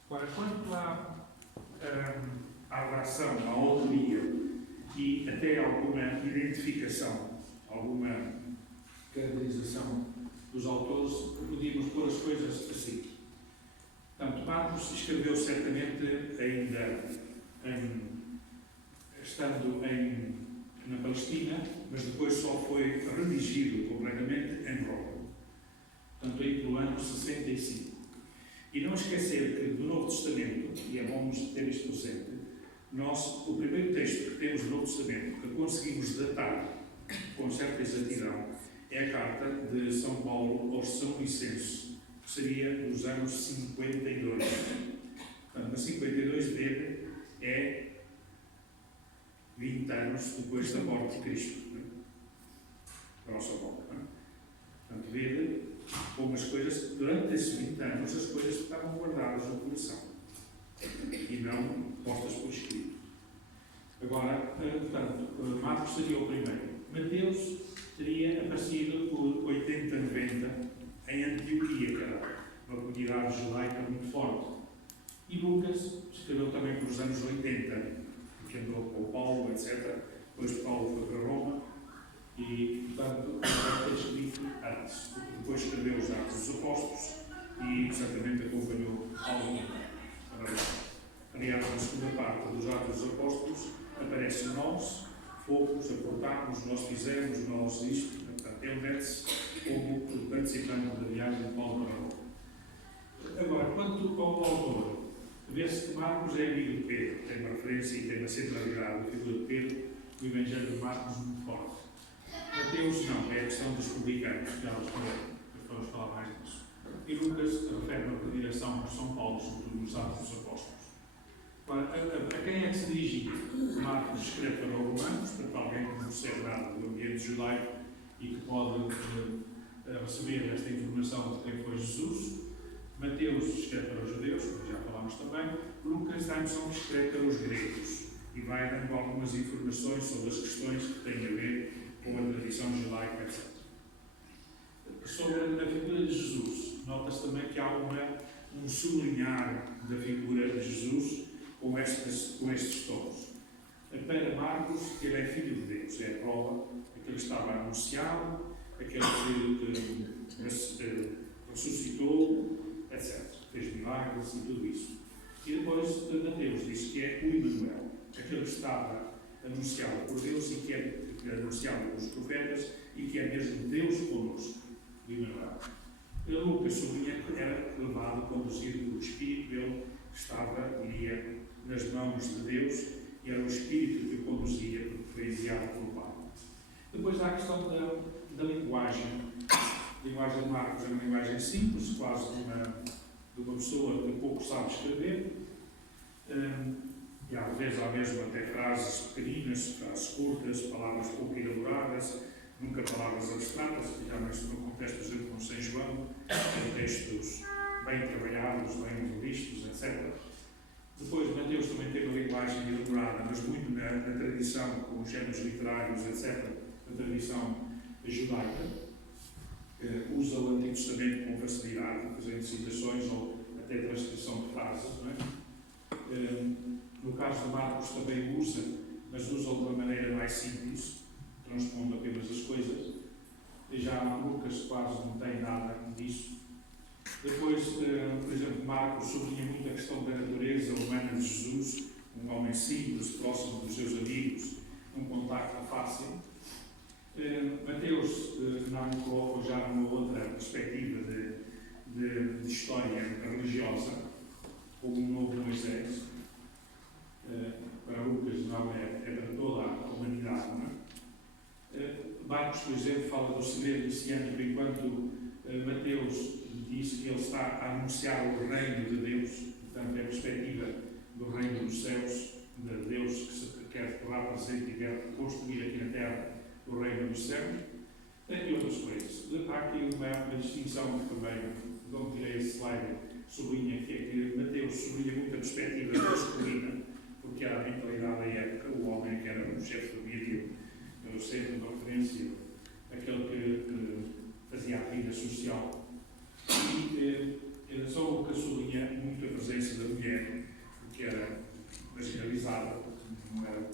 Agora, quanto à relação, à autoria e até alguma identificação, alguma caracterização dos autores, podíamos pôr as coisas assim. Portanto, Marcos escreveu certamente ainda estando na Palestina, mas depois só foi redigido completamente em Roma. do ano 65. E não esquecer que do Novo Testamento, e é bom ter isto presente, nós, o primeiro texto que temos do Novo Testamento, que conseguimos datar com certa exatidão, é a carta de São Paulo aos São Licenses, que seria dos anos 52. Portanto, a 52 dele é 20 anos depois da morte de Cristo. Grosso modo. Portanto, vê como as coisas, durante esses 20 anos, as coisas estavam guardadas no coração e não postas por escrito. Agora, portanto, Marcos seria o primeiro. Mateus teria aparecido por 80, 90 em Antioquia, que era uma comunidade judaica muito forte. E Lucas escreveu também por os anos 80, que andou com o Paulo, etc. Depois Paulo foi para Roma e, portanto, deve ter escrito antes. Depois escreveu os Atos dos Apóstolos e certamente acompanhou Paulo. Aliás, na segunda parte dos Atos dos Apóstolos aparece nós, fomos, aportámos, nós fizemos, nós isto. Portanto, ele mete-se como participante da viagem de Paulo para Roma. Agora, quanto ao autor, vê-se que Marcos é amigo de Pedro, tem uma referência e tem uma centralidade da figura de Pedro, o Evangelho de Marcos muito forte. Mateus não, é a questão dos publicanos, que elas vamos falar mais disso. E Lucas refere uma predileção por São Paulo, sobretudo nos Atos dos Apóstolos. A quem é que se dirigia? Marcos escreve para os romanos, para alguém que não percebe nada do ambiente judaico e que pode receber esta informação de quem foi Jesus. Mateus escreve para os judeus, como já falámos também. Lucas dá a noção que escreve para os gregos e vai dando algumas informações sobre as questões que têm a ver com a tradição judaica, etc. Sobre a figura de Jesus, nota-se também que há um sublinhar da figura de Jesus com estes tons. Para Marcos, ele é filho de Deus, é a prova, aquele que estava anunciado, aquele que ressuscitou, etc. Fez milagres e tudo isso. E depois Mateus diz que é o Emmanuel, aquele que estava anunciado por Deus e que é anunciado pelos profetas e que é mesmo Deus connosco, o Emmanuel. Lucas sublinha que era levado, conduzido pelo Espírito, ele estava, diria, nas mãos de Deus e era o Espírito que o conduzia, porque foi enviado pelo Pai. Depois há a questão da linguagem. A linguagem de Marcos é uma linguagem simples, quase de uma pessoa que pouco sabe escrever. E às vezes há mesmo até frases pequeninas, frases curtas, palavras pouco elaboradas, nunca palavras abstratas, especialmente no contexto, por exemplo, como São João, em textos bem trabalhados, bem vistos, etc. Depois, Mateus também tem uma linguagem elaborada, mas muito na tradição, com os géneros literários, etc., na tradição judaica. Usa o Antigo Testamento com facilidade, fazendo citações ou até transcrição de frases, não é? No caso de Marcos também usa, mas usa de uma maneira mais simples, transpondo apenas as coisas. E já Lucas quase não tem nada disso. Depois, por exemplo, Marcos sublinha muito a questão da natureza humana de Jesus, um homem simples, próximo dos seus amigos, um contacto fácil. Mateus não coloca já numa outra perspectiva de história religiosa, como um novo Moisés. Para Lucas não é para toda a humanidade. Não é? Marcos, por exemplo, fala do segredo messiânico, enquanto Mateus diz que ele está a anunciar o reino de Deus, portanto, é a perspectiva do reino dos céus, de Deus que se quer tornar presente e quer construir aqui na terra o reino dos céus, e outras coisas. Há aqui uma distinção que também, de onde tirei esse slide, sublinha, que é que Mateus sublinha muito a perspectiva masculina, porque era a mentalidade da época, o homem que era o chefe de família, o centro de referência, aquele que fazia a vida social. E só o que sublinha muito a presença da mulher, porque era marginalizada, não era,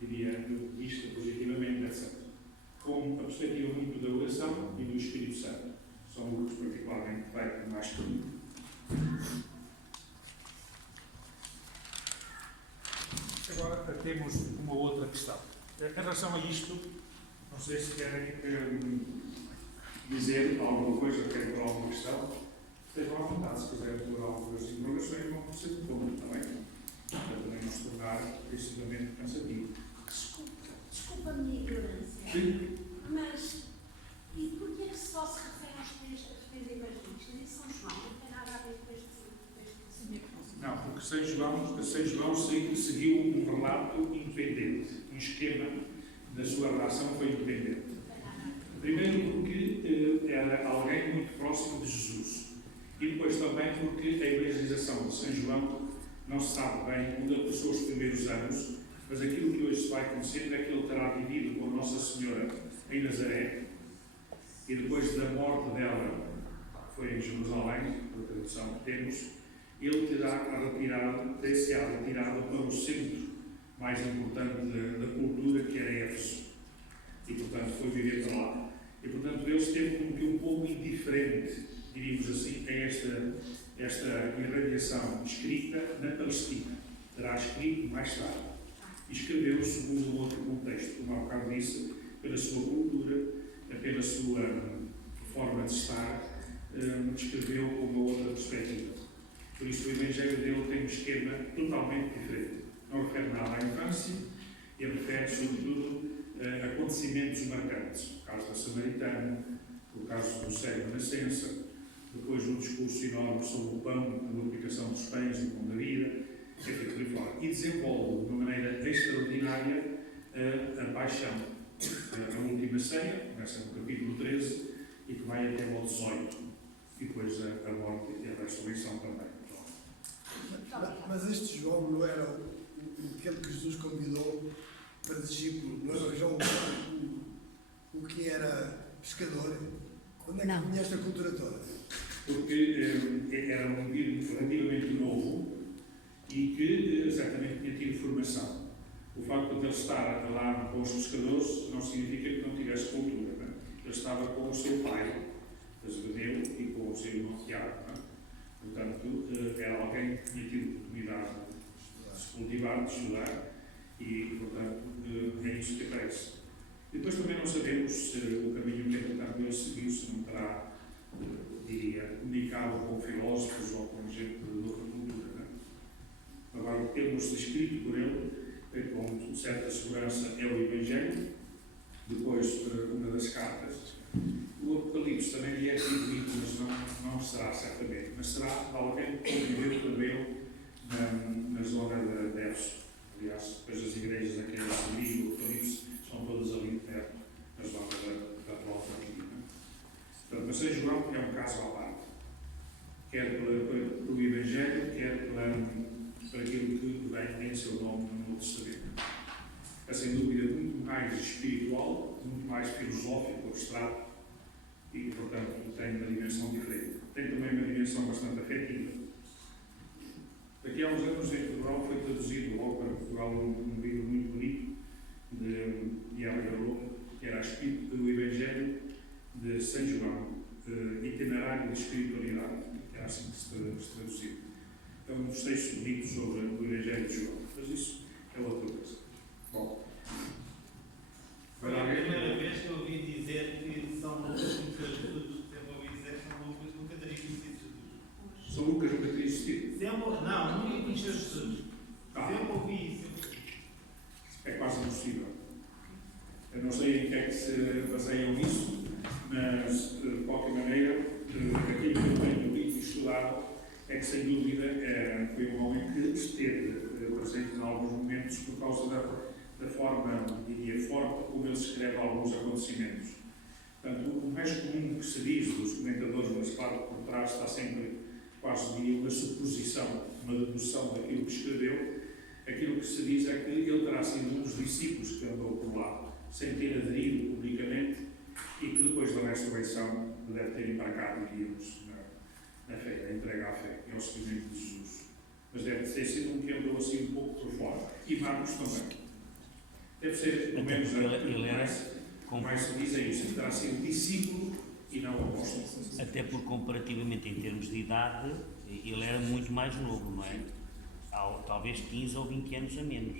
diria, vista positivamente, etc. Com a perspectiva muito da oração e do Espírito Santo. São grupos particularmente vai mais comigo. Agora temos uma outra questão. Em relação a isto, não sei se querem dizer alguma coisa, quer por alguma questão, estejam à vontade, se quiserem pôr algumas interrogações, vão ser de ponto, está bem? Para também não se tornar excessivamente cansativo. Desculpa a minha ignorância, Sim. mas e porquê que só se refere aos três evangelhos? E São João não tem nada a ver com este Não, porque São João seguiu um relato independente, um esquema da sua relação foi independente. Primeiro porque era alguém muito próximo de Jesus. E depois também porque a evangelização de São João não se sabe bem onde ele passou os primeiros anos, mas aquilo que hoje se vai conhecendo é que ele terá vivido com Nossa Senhora em Nazaré e depois da morte dela, que foi em Jerusalém, pela tradução que temos, ele terá retirado para o centro mais importante da cultura, que era Éfeso. E, portanto, foi viver para lá. E, portanto, ele esteve como que um pouco indiferente, diríamos assim, a esta irradiação escrita na Palestina. Terá escrito mais tarde. E escreveu segundo um outro contexto, como há bocado disse, pela sua cultura, pela sua forma de estar, escreveu com uma outra perspectiva. Por isso, o Evangelho dele tem um esquema totalmente diferente. Não refere nada à infância e refere, sobretudo, a acontecimentos marcantes. O caso da Samaritana, o caso do cego de nascença, depois um discurso enorme sobre o pão, a multiplicação dos pães e o pão da vida, enfim, por aí fora. E desenvolve de uma maneira extraordinária a paixão. A última ceia, começa no capítulo 13 e que vai até ao 18. E depois a morte e a ressurreição também. Mas este João não era aquele que Jesus convidou para discípulo, não era João o que era pescador? Onde é que vinha esta cultura toda? Porque era um indivíduo relativamente novo e que certamente tinha tido formação. O facto de ele estar lá com os pescadores não significa que não tivesse cultura. Não é? Ele estava com o seu pai, Zebedeu, e com o seu irmão Tiago. Não é? Portanto, era alguém que tinha tido oportunidade de se cultivar, de estudar, e, portanto, é isso que aparece. Depois também não sabemos se o caminho que, portanto, ele seguiu, se não terá, diria, comunicado com filósofos ou com gente de outra cultura. Não é? Agora, o que temos descrito por ele, com certa segurança, é o Evangelho, depois uma das cartas. O Apocalipse também lhe é atribuído, mas não será certamente, mas será de alguém que conviveu também na zona de Éfeso. Aliás, depois as igrejas aqui em Sevilla, o Apocalipse, são todas ali perto, na zona da atual Turquia. Portanto, mas São João é um caso à parte, quer pelo Evangelho, quer para aquilo que vem em seu nome no Novo Testamento. É sem dúvida muito mais espiritual, muito mais filosófico, abstrato, e, portanto, tem uma dimensão diferente. Tem também uma dimensão bastante afetiva. Daqui a uns anos, em Portugal, foi traduzido logo para Portugal um livro muito bonito de Yara Garou, que era a escrito do Evangelho de São João, Itinerário de Espiritualidade, que era assim que se traduziu. É um dos textos bonitos sobre o Evangelho de João, mas isso é outra coisa. Bom, foi a primeira vez que eu ouvi dizer que São Lucas nunca Jesus, sempre ouvi dizer que São Lucas nunca teria conhecido Jesus. São Lucas nunca teria existido. Não, nunca conheceu Jesus. Sempre ouvi isso. É quase impossível. Eu não sei em que é que se baseiam isso, mas, de qualquer maneira, aquilo que eu tenho lido e estudado é que, sem dúvida, foi um homem que esteve presente em alguns momentos por causa da forma, diria, forte como ele escreve alguns acontecimentos. Portanto, o mais comum que se diz dos comentadores, mas claro que por trás está sempre quase, diria, uma suposição, uma dedução daquilo que escreveu. Aquilo que se diz é que ele terá sido um dos discípulos que andou por lá, sem ter aderido publicamente, e que depois da ressurreição deve ter embarcado, diríamos, na fé, na entrega à fé e ao seguimento de Jesus. Mas deve ter sido um que andou assim um pouco por fora. E Marcos também. Deve ser, pelo menos, mais se diz é isso, que terá sido discípulo e não apóstolo. Até porque, comparativamente em termos de idade, ele era muito mais novo, não é? Talvez 15 ou 20 anos a menos.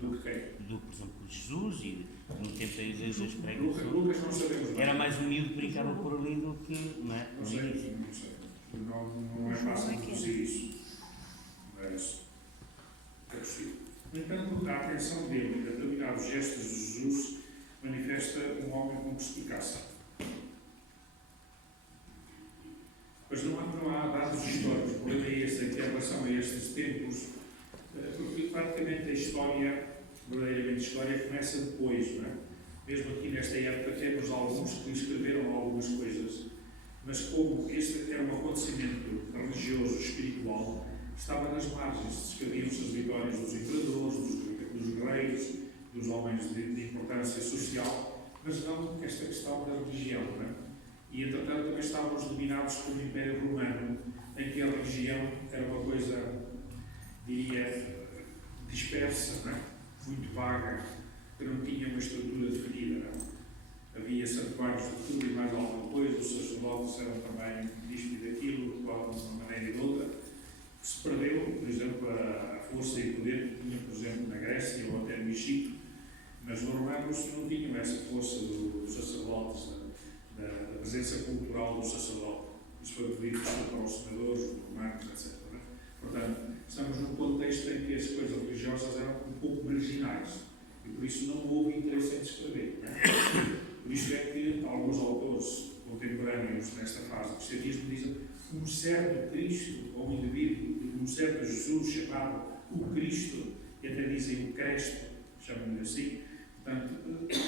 Do que quem? do, por exemplo, de Jesus e no tempo das pregas. Lucas não sabemos nada. Era mais um miúdo que brincava por ali do que, não é? Não No sei, início. não sei. Não é fácil deduzir isso. Mas é possível. No entanto, a atenção dele a determinados gestos de Jesus manifesta um homem com perspicácia. Mas não há dados históricos. O problema é esse, em relação a estes tempos, porque praticamente a história, verdadeiramente a história, começa depois, não é? Mesmo aqui nesta época temos alguns que escreveram algumas coisas, mas como este era um acontecimento religioso, espiritual, estava nas margens, escreviam-se as vitórias dos imperadores, dos reis, dos homens de importância social, mas não esta questão da religião, não é? E, entretanto, também estávamos dominados pelo Império Romano, em que a religião era uma coisa, diria, dispersa, não é? Muito vaga, que não tinha uma estrutura definida. Não? Havia santuários de tudo e mais alguma coisa, os sacerdotes eram também disto e daquilo, de uma maneira e de outra. Se perdeu, por exemplo, a força e o poder que tinha, por exemplo, na Grécia ou até no Egito, mas os romanos não tinham essa força dos sacerdotes, da presença cultural do sacerdote. Isso foi pedido para os senadores, os romanos, etc. Né? Portanto, estamos num contexto em que as coisas religiosas eram um pouco marginais e por isso não houve interesse em descrever. Né? Por isso é que alguns autores contemporâneos nesta fase do cristianismo dizem um certo Cristo, ou um indivíduo, um certo Jesus chamado o Cristo, e até dizem o Cristo, chamam-lhe assim. Portanto,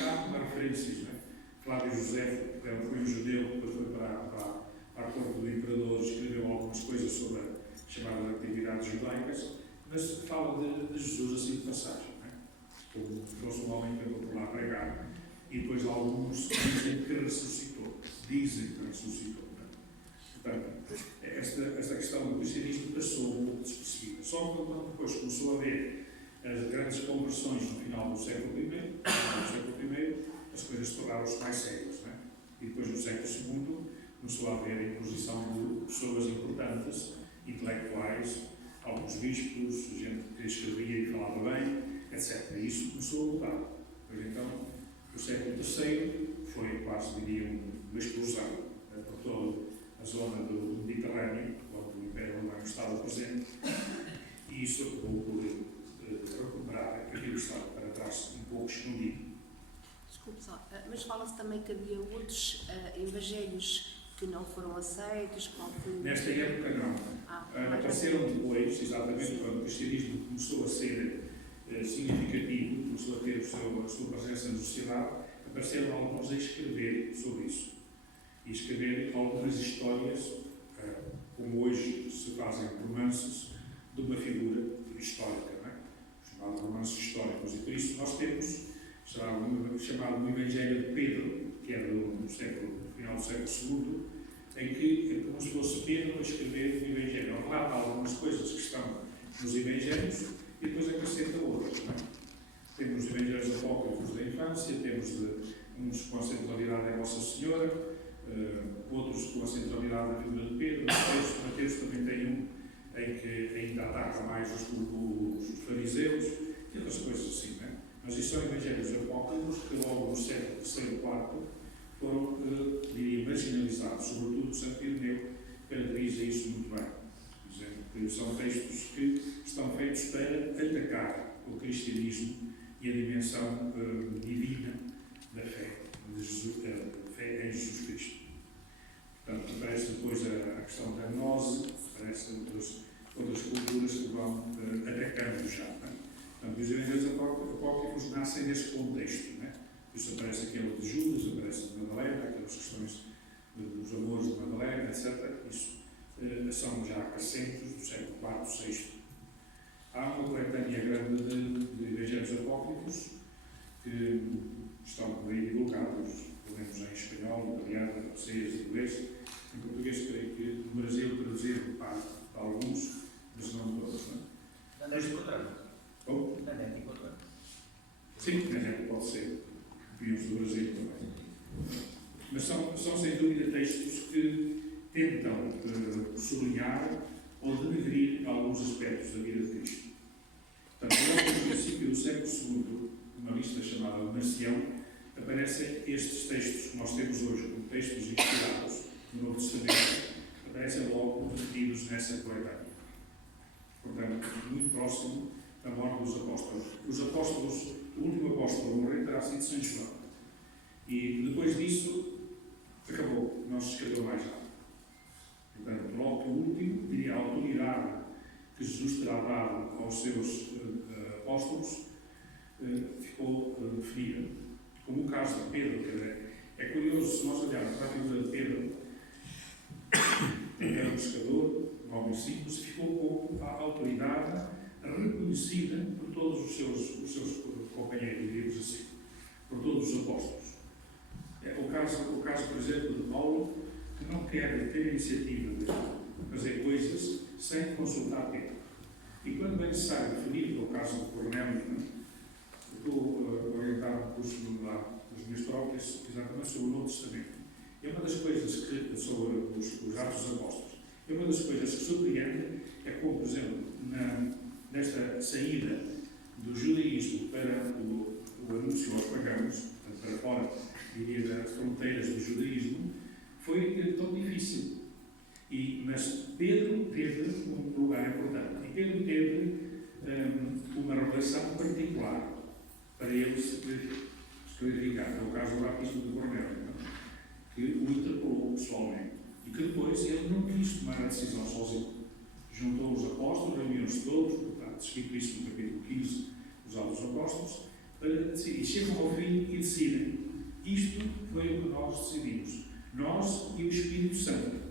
há uma referência, não é? Flávio José foi um judeu, depois foi para a corte do imperador, escreveu algumas coisas sobre as chamadas atividades judaicas, mas fala de Jesus assim de passagem, não é? Como se fosse um homem que andou por lá pregar, e depois alguns dizem que ressuscitou. Dizem que ressuscitou. Não é? Portanto, esta questão do cristianismo passou um pouco despercebida. Só quando depois começou a haver as grandes conversões no final do século I, as coisas tornaram-se mais sérias, não é? E depois no século II começou a haver a imposição de pessoas importantes, intelectuais, alguns bispos, gente que escrevia e falava bem, etc. E isso começou a mudar. Pois então, o século III foi quase, diria, uma explosão, né, por toda a zona do Mediterrâneo, onde o Império Romano estava presente, e isso acabou por recuperar aquilo que estava para trás um pouco escondido. Desculpe só, mas fala-se também que havia outros evangelhos que não foram aceitos. Qual foi? Nesta época não. Apareceram depois, exatamente quando o cristianismo começou a ser significativo, começou a ter a sua presença na sociedade, apareceram alguns a escrever sobre isso. E escrever algumas histórias, como hoje se fazem romances, de uma figura histórica, não é? Chamados romances históricos. E por isso nós temos chamado o Evangelho de Pedro, que é do final do século II, em que é como se fosse Pedro a escrever o Evangelho. Ele relata algumas coisas que estão nos Evangelhos e depois acrescenta outras. Não é? Temos os Evangelhos apócrifos da infância, temos uns com a centralidade em Nossa Senhora, outros com a centralidade na figura de Pedro. Mateus também tem um em que ainda ataca mais os fariseus e outras coisas assim. Não é? Mas isso são evangelhos apócrifos que logo no século III e IV foram, diria, marginalizados, sobretudo Santo Ireneu caracteriza isso muito bem, dizendo que são textos que estão feitos para atacar o cristianismo e a dimensão divina da fé, fé em Jesus Cristo. Portanto, aparece depois a questão da gnose, aparecem outras culturas que vão atacando já. Não é? Portanto, os evangelhos apócrifos nascem neste contexto. Não é? Por isso aparece aquele de Judas, aparece de Madalena, aquelas questões dos amores de Madalena, etc. Isso são já recentes do século IV, VI. Há uma coletânea grande de evangelhos apócrifos que estão por aí divulgados, pelo menos em espanhol, italiano, francês, inglês. Em português, creio que no Brasil traduziram parte de alguns, mas não todos. Não é? Na net encontramos. Como? Na net encontramos. Sim, na net pode ser. Vimos do Brasil também. Mas são sem dúvida textos que tentam sublinhar ou denegrir alguns aspectos da vida de Cristo. Portanto, logo no princípio do século II, chamada Marcião, aparecem estes textos que nós temos hoje como textos inspirados no Novo Testamento, aparecem logo repetidos nessa coletânea. Portanto, muito próximo da morte dos apóstolos. Os apóstolos, o último apóstolo a morrer terá sido São João. E depois disso, acabou, não se escreveu mais nada. Portanto, logo que o último, diria, a autoridade que Jesus terá dado aos seus apóstolos ficou definida. Como o caso de Pedro, quer dizer, é curioso, se nós olharmos para a figura de Pedro, que era um pescador, um homem simples, ficou com a autoridade reconhecida por todos os seus companheiros, diríamos assim, por todos os apóstolos. É o caso, por exemplo, de Paulo, que não quer ter a iniciativa de fazer coisas sem consultar Pedro. E quando é necessário definir, o caso de Cornélio, estou orientado por os meus próprios, exatamente sobre o Novo Testamento. E uma das coisas que, sobre os Atos dos Apóstolos, e uma das coisas que surpreende é como, por exemplo, nesta saída do judaísmo para o anúncio aos pagãos, para fora, diria, das fronteiras do judaísmo, foi tão difícil. Mas Pedro teve um lugar importante. E Pedro teve uma revelação particular para ele se clarificar. É o caso do batismo de Cornélio, que o interpelou pessoalmente. E que depois ele não quis tomar a decisão sozinho. Juntou os apóstolos, reuniu-os todos, está descrito isso no capítulo 15 dos Atos dos Apóstolos, para decidir. E chegam ao fim e decidem. Isto foi o que nós decidimos. Nós e o Espírito Santo.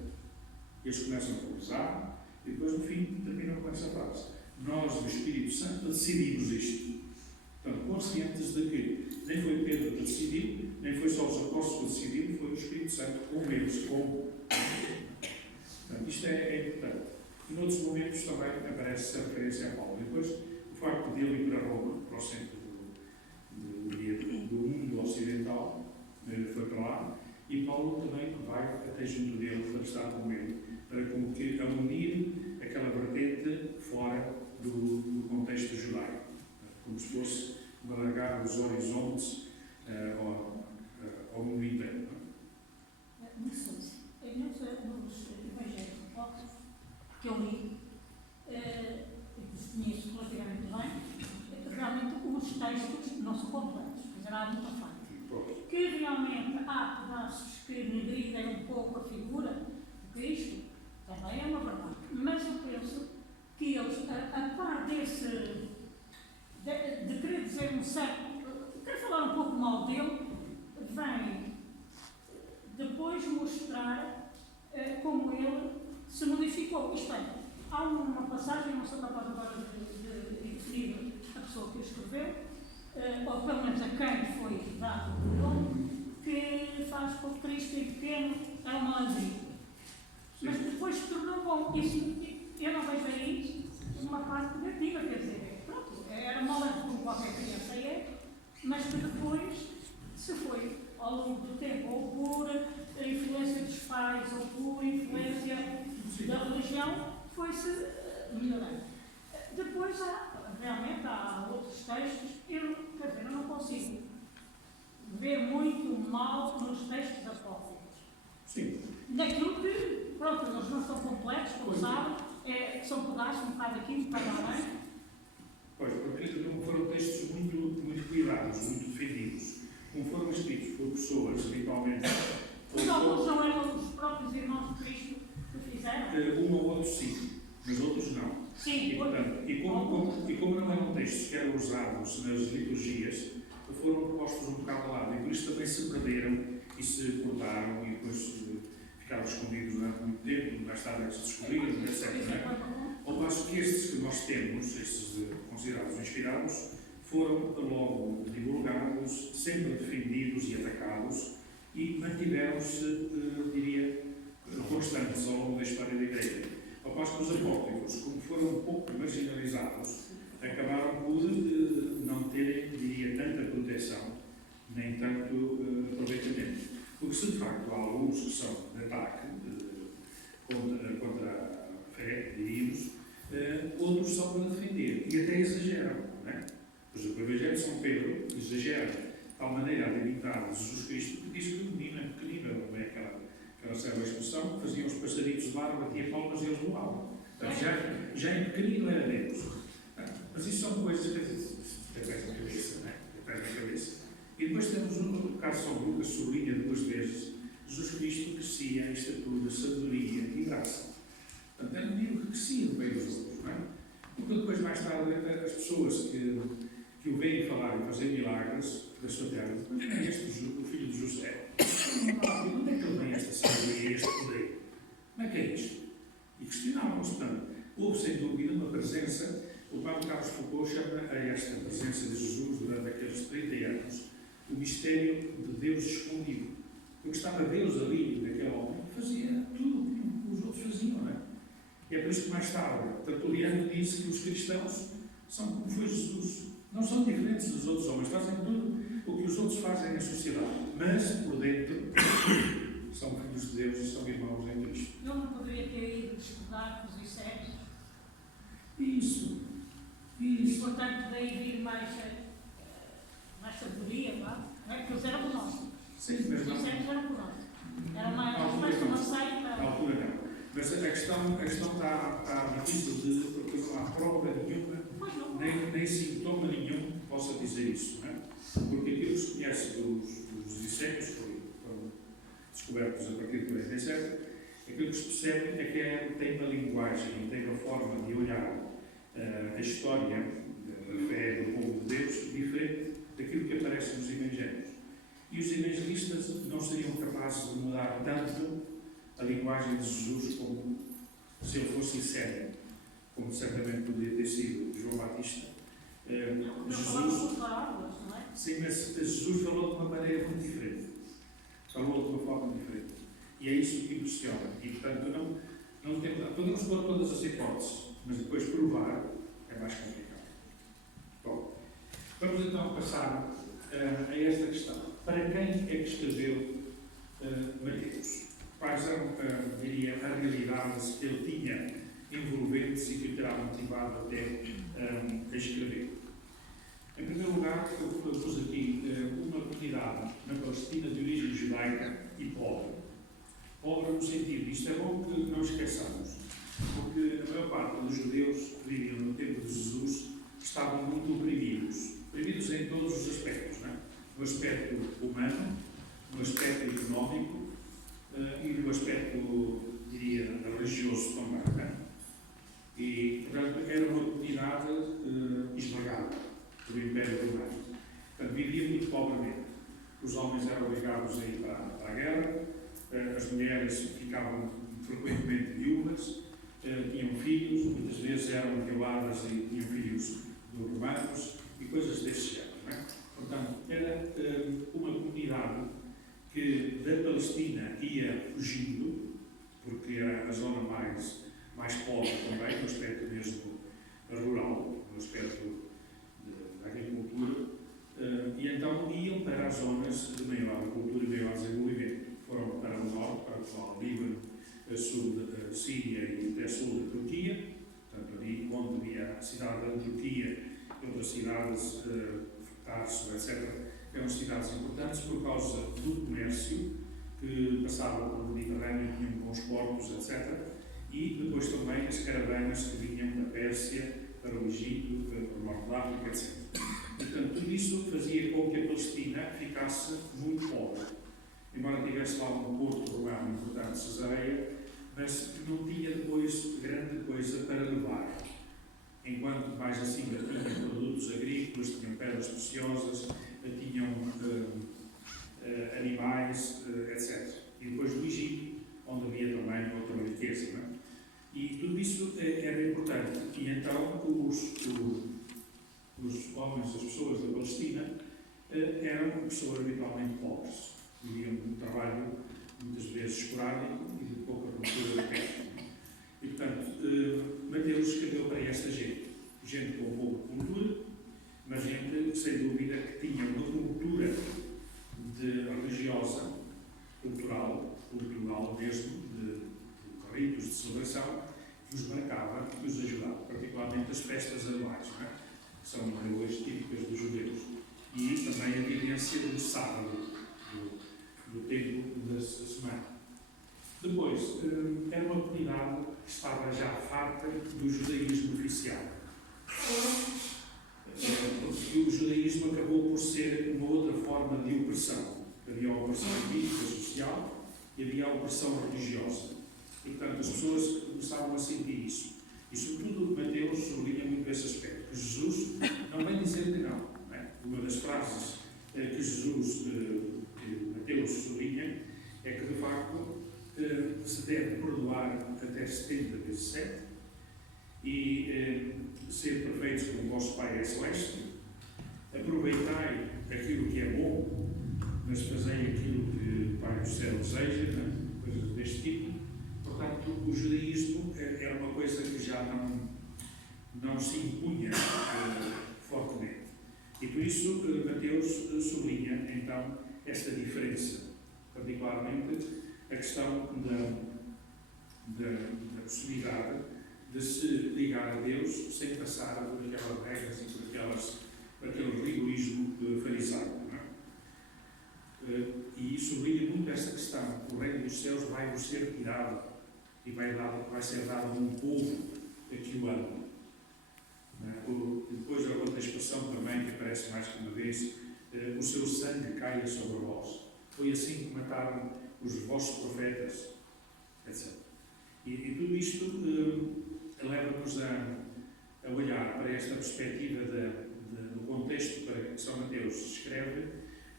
Eles começam a conversar e depois, no fim, terminam com essa frase. Nós e o Espírito Santo decidimos isto. Portanto, conscientes de que nem foi Pedro que decidiu, nem foi só os apóstolos que decidiram, foi o Espírito Santo com eles. Portanto, isto é importante. E noutros momentos também aparece essa referência a Paulo. Depois, o facto de ele ir para Roma, para o centro do mundo ocidental, foi para lá, e Paulo também vai até junto dele para estar com ele, para como que a unir aquela vertente fora do contexto judaico, como se fosse alargar os horizontes ao mundo inteiro. Nos evangelhos apócrifos que eu li, e que conheço relativamente bem, realmente os textos não são completos, quer dizer, há muita falha. Que realmente há pedaços que negridem um pouco a figura de Cristo, também é uma verdade. Mas eu penso que eles, a par desse, de querer dizer um certo, querer falar um pouco mal dele, vem depois mostrar como ele se modificou. Isto é, há uma passagem, não sou capaz agora de definir a pessoa que o escreveu, ou pelo menos a quem foi dado o nome, que faz com que Cristo e pequeno é uma malandrinho. Mas depois se tornou bom. Isso, eu não vejo aí uma parte negativa, quer dizer, pronto, era malandro como qualquer criança mas que depois se foi ao longo do tempo, ou por influência dos pais, ou por influência da religião, foi-se melhorando. Depois realmente há outros textos, eu não consigo ver muito mal nos textos apócrifos. Sim. Naquilo que, pronto, eles não são completos, como sabem, são pedaços, um bocado aqui, um bocado além. Pois, porque não foram textos muito cuidados, muito defendidos. Como foram escritos por pessoas, habitualmente. Os alguns não eram os próprios irmãos de Cristo que fizeram? Um ou outro sim, mas outros não. Sim. E, portanto, como não eram textos que eram usados nas liturgias, foram postos um bocado ao lado. E por isso também se perderam e se cortaram e depois ficaram escondidos durante muito tempo, mais tarde é que se descobriram, etc. Ao passo que estes que nós temos, estes considerados inspirados, foram logo divulgados, sempre defendidos e atacados e mantiveram-se, diria, constantes ao longo da história da Igreja. Ao passo que os apócrifos, como foram um pouco marginalizados, acabaram por não terem, diria, tanta proteção, nem tanto aproveitamento. Porque se de facto há alguns que são de ataque contra a fé, diríamos, outros são para defender e até exageram. Não é? Por exemplo, o Evangelho de São Pedro exagera. tal maneira a dignidade de Jesus Cristo, que diz que o menino é pequenino, não é aquela célula expressão, que faziam os passaditos de barba, batia palmas e eles voavam. Portanto, já em pequenino era Deus. Mas isso são coisas que até na cabeça, não é? Até na cabeça. E depois temos o caso de São Lucas, sublinha duas vezes, Jesus Cristo crescia em estatura, sabedoria e graça. Portanto, era um menino que crescia no meio dos outros, não é? Porque depois, mais tarde, as pessoas que o veem falar e fazer milagres da sua terra, mas não é este o filho de José? Onde é que ele vem esta sabedoria e este poder? Como é que é isto? E questionávamos, portanto, houve sem dúvida uma presença, o Padre Carlos Foucault chama a esta presença de Jesus durante aqueles 30 anos o mistério de Deus escondido. Porque estava Deus ali, naquele homem, que fazia tudo o que os outros faziam, não é? E é por isso que mais tarde, Tertuliano disse que os cristãos são como foi Jesus. Não são diferentes dos outros homens, fazem tudo o que os outros fazem na sociedade, mas, por dentro, são filhos de Deus e são irmãos em Cristo. Ele não poderia ter ido estudar com os Isséios? Isso. E, portanto, daí vir mais sabedoria, não é? Porque eles eram gnósticos. Sim, mas Os não. Isséios eram gnósticos. Era mais uma seita. Na altura não. Mas a questão está difícil porque não há prova nenhuma, nem sintoma nenhum que possa dizer isso, não é? Porque aquilo que se conhece dos discípulos, que foram descobertos a partir de 47, aquilo que se percebe é que tem uma linguagem, tem uma forma de olhar a história da fé do povo de Deus diferente daquilo que aparece nos Evangelhos. E os evangelistas não seriam capazes de mudar tanto a linguagem de Jesus como se ele fosse sincero, como certamente poderia ter sido João Batista. Jesus, não é? sim, mas Jesus falou de uma maneira muito diferente. Falou de uma forma diferente. E é isso que impressiona. E, portanto, podemos pôr todas as hipóteses, mas depois provar é mais complicado. Bom, vamos então passar a esta questão. Para quem é que escreveu Mateus? Quais eram, diria, as realidades que ele tinha envolventes e que o terá motivado até a escrever? Em primeiro lugar, eu propus aqui uma comunidade na Palestina de origem judaica e pobre. Pobre no sentido, isto é bom que não esqueçamos, porque a maior parte dos judeus que viviam no tempo de Jesus estavam muito oprimidos em todos os aspectos, não é? No aspecto humano, no aspecto económico e no aspecto, diria, religioso também, não é? E, portanto, era uma comunidade esmagada pelo Império Romano. Portanto, vivia muito pobremente. Os homens eram obrigados a ir para a guerra, as mulheres ficavam frequentemente viúvas, tinham filhos, muitas vezes eram violadas e tinham filhos dos romanos e coisas desse género, não é? Portanto, era uma comunidade que da Palestina ia fugindo, porque era a zona mais pobre também, no aspecto mesmo rural, no aspecto da agricultura, e então iam para as zonas de maior agricultura e maior desenvolvimento. Foram para o norte, para o atual Líbano, sul da Síria e até sul da Turquia, portanto, ali onde havia a cidade da Turquia e outras cidades, Tarso, etc., eram cidades importantes por causa do comércio que passava pelo Mediterrâneo, tinham bons portos, etc., e depois também as caravanas que vinham da Pérsia para o Egito, para o Norte da África, etc. Portanto, tudo isso fazia com que a Palestina ficasse muito pobre. Embora tivesse lá um porto romano importante, Cesareia, mas não tinha depois grande coisa para levar. Enquanto mais acima tinham produtos agrícolas, tinham pedras preciosas, tinham animais, etc. E depois do Egito, onde havia também outra riqueza, não é? E tudo isso era importante. E então os homens, as pessoas da Palestina, eram pessoas habitualmente pobres. Viviam de um trabalho, muitas vezes esporádico e de pouca cultura da terra. E, portanto, Mateus escreveu para esta gente com pouca cultura, mas gente, sem dúvida, que tinha uma cultura religiosa, cultural mesmo, de ritos de celebração, que os marcava, que os ajudava, particularmente as festas anuais, não é? Que são hoje típicas dos judeus. e também a evidência do sábado, do tempo da semana. Depois, era uma comunidade que estava já farta do judaísmo oficial. E o judaísmo acabou por ser uma outra forma de opressão. Havia a opressão política, social, e havia a opressão religiosa. E, portanto, as pessoas começavam a sentir isso. E, sobretudo, Mateus sublinha muito esse aspecto, que Jesus não vem dizer que não. Uma das frases que Jesus, que Mateus sublinha, é que, de facto, se deve perdoar até 70 vezes 7 e ser perfeitos como o vosso Pai é celeste, aproveitai aquilo que é bom, mas fazei aquilo que o Pai do céu deseja, coisas deste tipo. Portanto, o judaísmo era uma coisa que já não se impunha fortemente. E por isso Mateus sublinha, então, esta diferença, particularmente a questão da possibilidade de se ligar a Deus sem passar por aquelas regras e por aquele rigorismo farisaico. E sublinha muito esta questão: o reino dos céus vai-vos ser tirado e vai ser dado a um povo que o ama. Depois há outra expressão também que aparece mais que uma vez: o seu sangue caia sobre vós. Foi assim que mataram os vossos profetas, etc. E tudo isto leva-nos a olhar para esta perspectiva do contexto para que São Mateus escreve,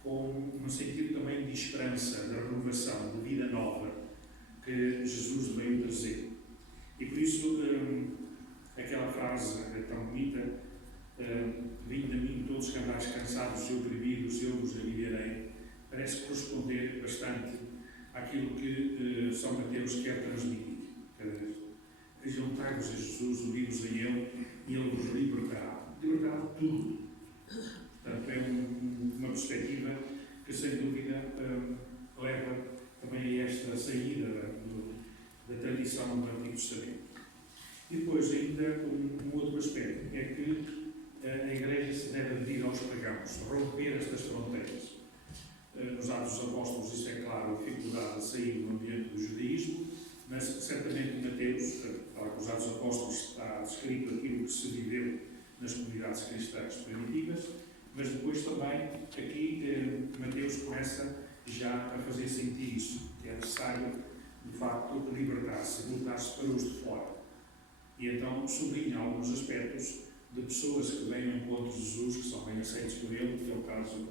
com um sentido também de esperança, de renovação, de vida nova que Jesus veio trazer. E por isso, aquela frase tão bonita: vinde a mim todos que andais cansados e oprimidos, eu vos aliviarei, parece corresponder bastante àquilo que São Mateus quer transmitir. Juntai-vos a Jesus, unidos a Ele, e Ele vos libertará. Libertará de tudo. Portanto, é uma perspectiva que, sem dúvida, leva também a esta saída da tradição do Antigo Testamento. E depois, ainda, um outro aspecto é que a Igreja se deve adherir aos pagãos, romper estas fronteiras. Nos Atos dos Apóstolos, isso é claro, a dificuldade de sair do ambiente do judaísmo, mas certamente em Mateus, para os Atos dos Apóstolos, está descrito aquilo que se viveu nas comunidades cristãs primitivas, mas depois também aqui Mateus começa já a fazer sentir isso, que é necessário, de facto, libertar-se, voltar-se para os de fora. E então sublinha alguns aspectos de pessoas que vêm ao encontro de Jesus, que são bem aceitos por ele, que é o caso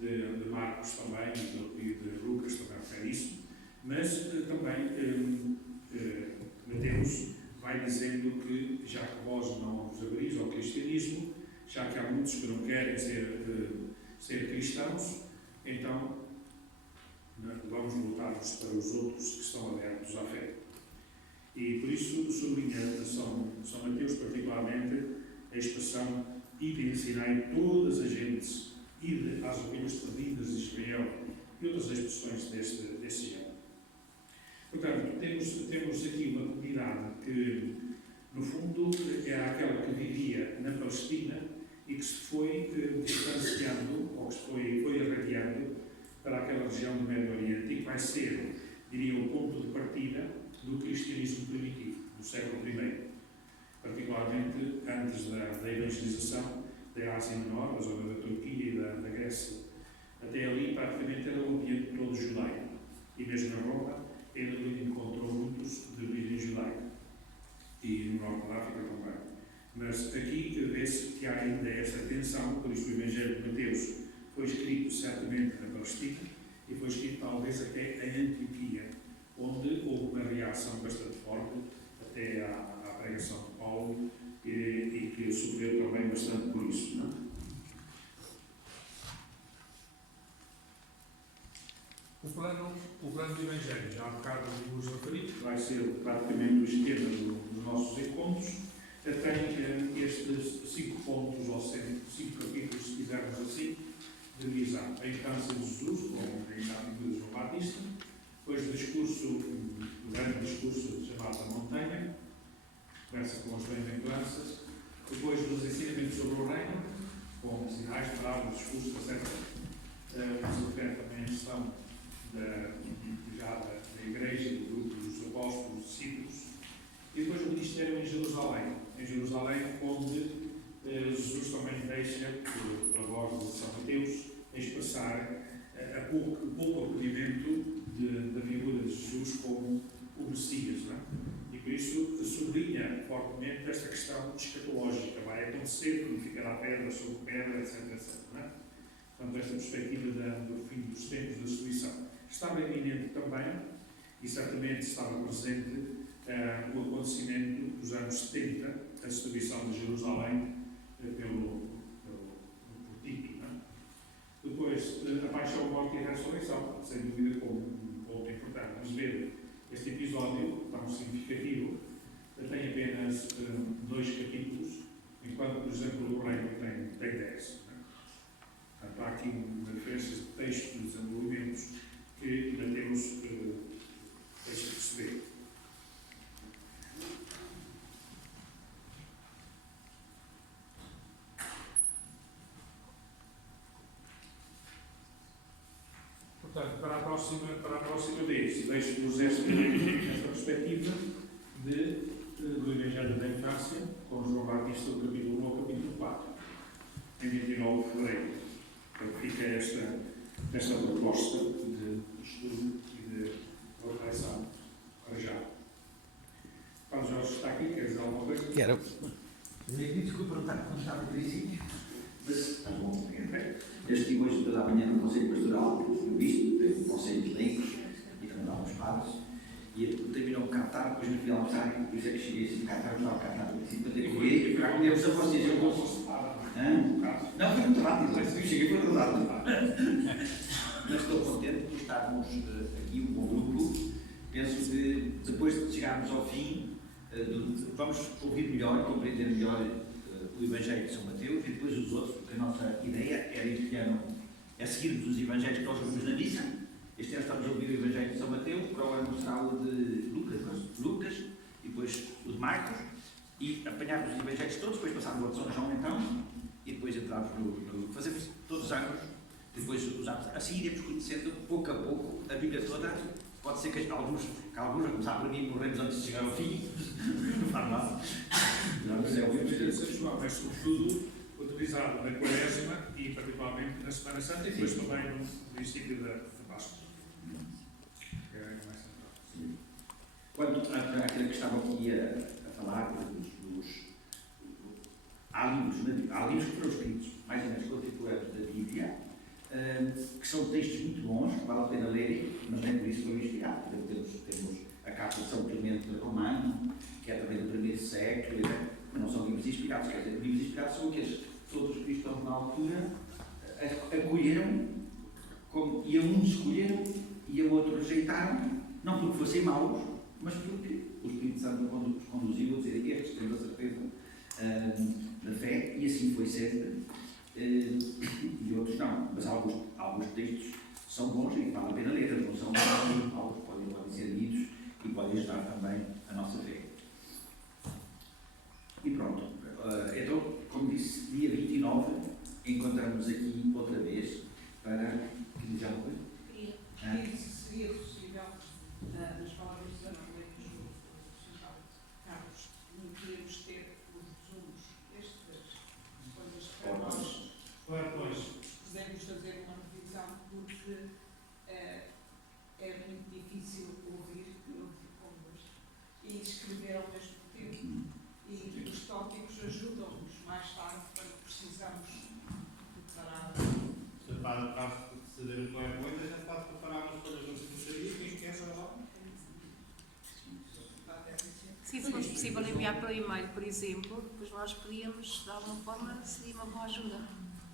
de Marcos também e de Lucas também refere isso, mas também Mateus vai dizendo que, já que vós não vos abris ao cristianismo, já que há muitos que não querem ser cristãos, então vamos voltar-nos para os outros que estão abertos à fé. E por isso sublinha São Mateus particularmente a expressão: ide e ensinai todas as gentes, ide às ovelhas perdidas de Israel, e outras expressões desse género. Portanto, temos aqui uma comunidade que, no fundo, era aquela que vivia na Palestina e que se foi distanciando, ou que se foi irradiando para aquela região do Médio Oriente, e que vai ser, diria, o ponto de partida do cristianismo primitivo, do século I, particularmente antes da evangelização da Ásia Menor, da zona da Turquia e da Grécia. Até ali, praticamente, era o ambiente todo judaico. E mesmo na Roma, ele encontrou muitos de origem judaica. E no norte da África também. Mas aqui vê-se que há ainda essa tensão, por isso o Evangelho de Mateus foi escrito certamente na Palestina e foi escrito talvez até em Antioquia, onde houve uma reação bastante forte até à pregação de Paulo e que sofreu também bastante por isso. Não? O plano do Evangelho, já há bocado vos referi, que vai ser praticamente o esquema dos nossos encontros, tem estes 5 pontos, ou 5 capítulos, se quisermos assim, de visão. A infância de Jesus, com a infância de João Batista, depois o grande discurso chamado da montanha, começa com as bem-aventuranças, depois os ensinamentos sobre o reino, com sinais, parábolas, discursos, etc. Mas refere também a questão da Igreja, do grupo dos apóstolos, discípulos, e depois o ministério em Jerusalém, onde Jesus também deixa, pela voz de São Mateus, expressar o pouco acolhimento da figura de Jesus como o Messias, não é? E por isso sublinha fortemente esta questão escatológica, vai acontecer, quando ficará pedra sobre pedra, etc. Não é? Portanto, esta perspectiva do fim dos tempos, da submissão. Estava iminente também, e certamente estava presente, o acontecimento dos anos 70, a destruição de Jerusalém por Tito. Não é? Depois, a paixão, morte e a ressurreição, sem dúvida como um ponto importante. Mas ver este episódio tão significativo tem apenas 2 capítulos, enquanto, por exemplo, o Reino tem 10. Portanto, há aqui uma diferença de textos e desenvolvimentos que ainda temos deixa perceber. Portanto, para a próxima vez, deixo-vos esta perspectiva do Evangelho da Infância, com João Batista, do capítulo 1 ao capítulo 4, em 29 de fevereiro. Então, fica esta proposta de estudo e de reflexão para já. Paulo Jorge está aqui, quer dizer alguma coisa? Quero. Desculpa, não estava no princípio, mas está bom. Eu estive hoje pela manhã no Conselho Pastoral, visto, teve um Conselho de Leigos e também alguns padres, e terminou o cantar, depois no final almoçar, e por isso é que cheguei assim, cantar, eu estava a cantar no princípio, para ter que correr e ficar com meus a vocês. Eu posso. Não, foi muito rápido, eu cheguei por outro lado. Mas estou contente por estarmos aqui, um bom grupo. Penso que depois de chegarmos ao fim, vamos ouvir melhor, compreender melhor o Evangelho de São Mateus e depois os outros, porque a nossa ideia era este ano seguirmos os Evangelhos que nós ouvimos na missa. Este ano estamos a ouvir o Evangelho de São Mateus, para o ano será o de Lucas e depois o de Marcos, e apanharmos os Evangelhos todos, depois passarmos ao de São João então, e depois entrarmos fazemos todos os anos, depois usamos, assim iremos conhecendo pouco a pouco a Bíblia toda. Pode ser que alguns, a começar por mim, morremos antes de chegar ao fim. Não faz mal. Mas sobretudo utilizado na Quaresma e particularmente na Semana Santa e depois também no princípio da Páscoa. Que é mais central. Quanto àquilo que estava aqui a falar, há livros que foram escritos, mais ou menos contemporâneos da Bíblia, que são textos muito bons, que vale a pena lerem, mas nem por isso foram inspirados. Temos a Carta de São Clemente Romano, que é também do primeiro século, mas não são livros inspirados. Quer dizer, livros inspirados são aqueles que outros cristãos na altura acolheram, e a uns escolheram e a outros rejeitaram, não porque fossem maus, mas porque o Espírito Santo os conduziu a dizer: estes temos a certeza da fé, e assim foi sempre. E outros não, mas alguns textos são bons e vale a pena ler, não são maus, podem ser lidos e podem ajudar também a nossa fé. E pronto, então, como disse, dia 29 encontramos aqui outra vez para que diz alguma coisa? Se seria possível, nas palavras da Sr. Carlos, não podemos ter os resumos destas coisas para nós. Podemos fazer uma revisão, porque é muito difícil ouvir convosco e escrever ao mesmo tempo. E os tópicos ajudam-nos mais tarde para precisarmos preparar. Para ceder o PowerPoint, a gente pode preparar umas folhas de secretaria, quem esquece agora. Sim, se fosse possível enviar para o e-mail, por exemplo, depois nós podíamos, de alguma forma, seria uma boa ajuda.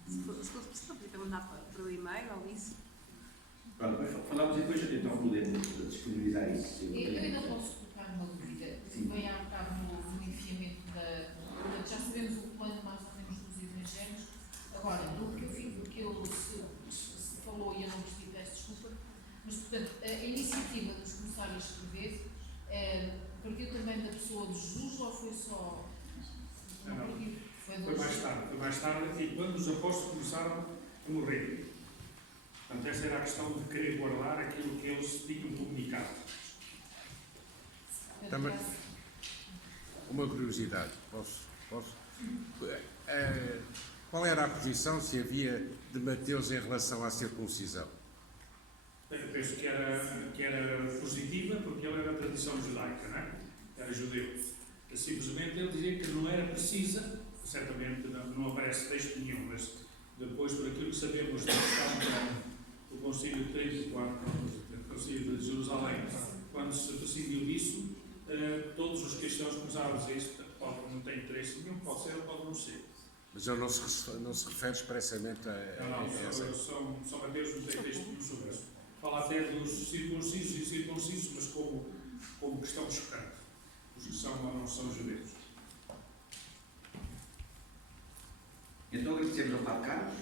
Se fosse possível, podíamos mandar para o e-mail ou isso. Pronto, falamos e depois então podemos disponibilizar isso. Eu ainda posso colocar uma dúvida. Vem há bocado no enfiamento da. Já sabemos o plano mais ou menos dos evangelhos. Agora, do que se falou e eu não percebi, peço desculpa, mas portanto, a iniciativa de começar a escrever partiu também da pessoa de Jesus ou foi só. Não. Foi Foi mais tarde. mais tarde, e quando os apóstolos começaram a morrer. Portanto, esta era a questão de querer guardar aquilo que eles tinham comunicado. Também, uma curiosidade, posso? Qual era a posição, se havia, de Mateus em relação à circuncisão? Eu penso que era positiva, porque ele era da tradição judaica, não é? Era judeu. Simplesmente ele dizia que não era precisa, certamente não aparece texto nenhum, mas depois, por aquilo que sabemos da questão do Concílio de Trento, do Concílio de Jerusalém, quando se prescindiu disso, todos os cristãos começaram a dizer isso, não tem interesse nenhum, pode ser ou pode não ser. Mas ele não se refere expressamente a essa. São Mateus não tem texto nenhum sobre isso. Fala até dos circuncisos e circuncisos, mas como questão chocante. Os que são ou não são judeus. Então agradecemos ao Padre Carlos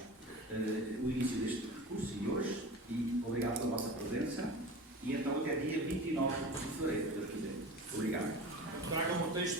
o início deste percurso e hoje, e obrigado pela vossa presença, e então até dia 29 de fevereiro, se Deus quiser. Obrigado. Tragam o texto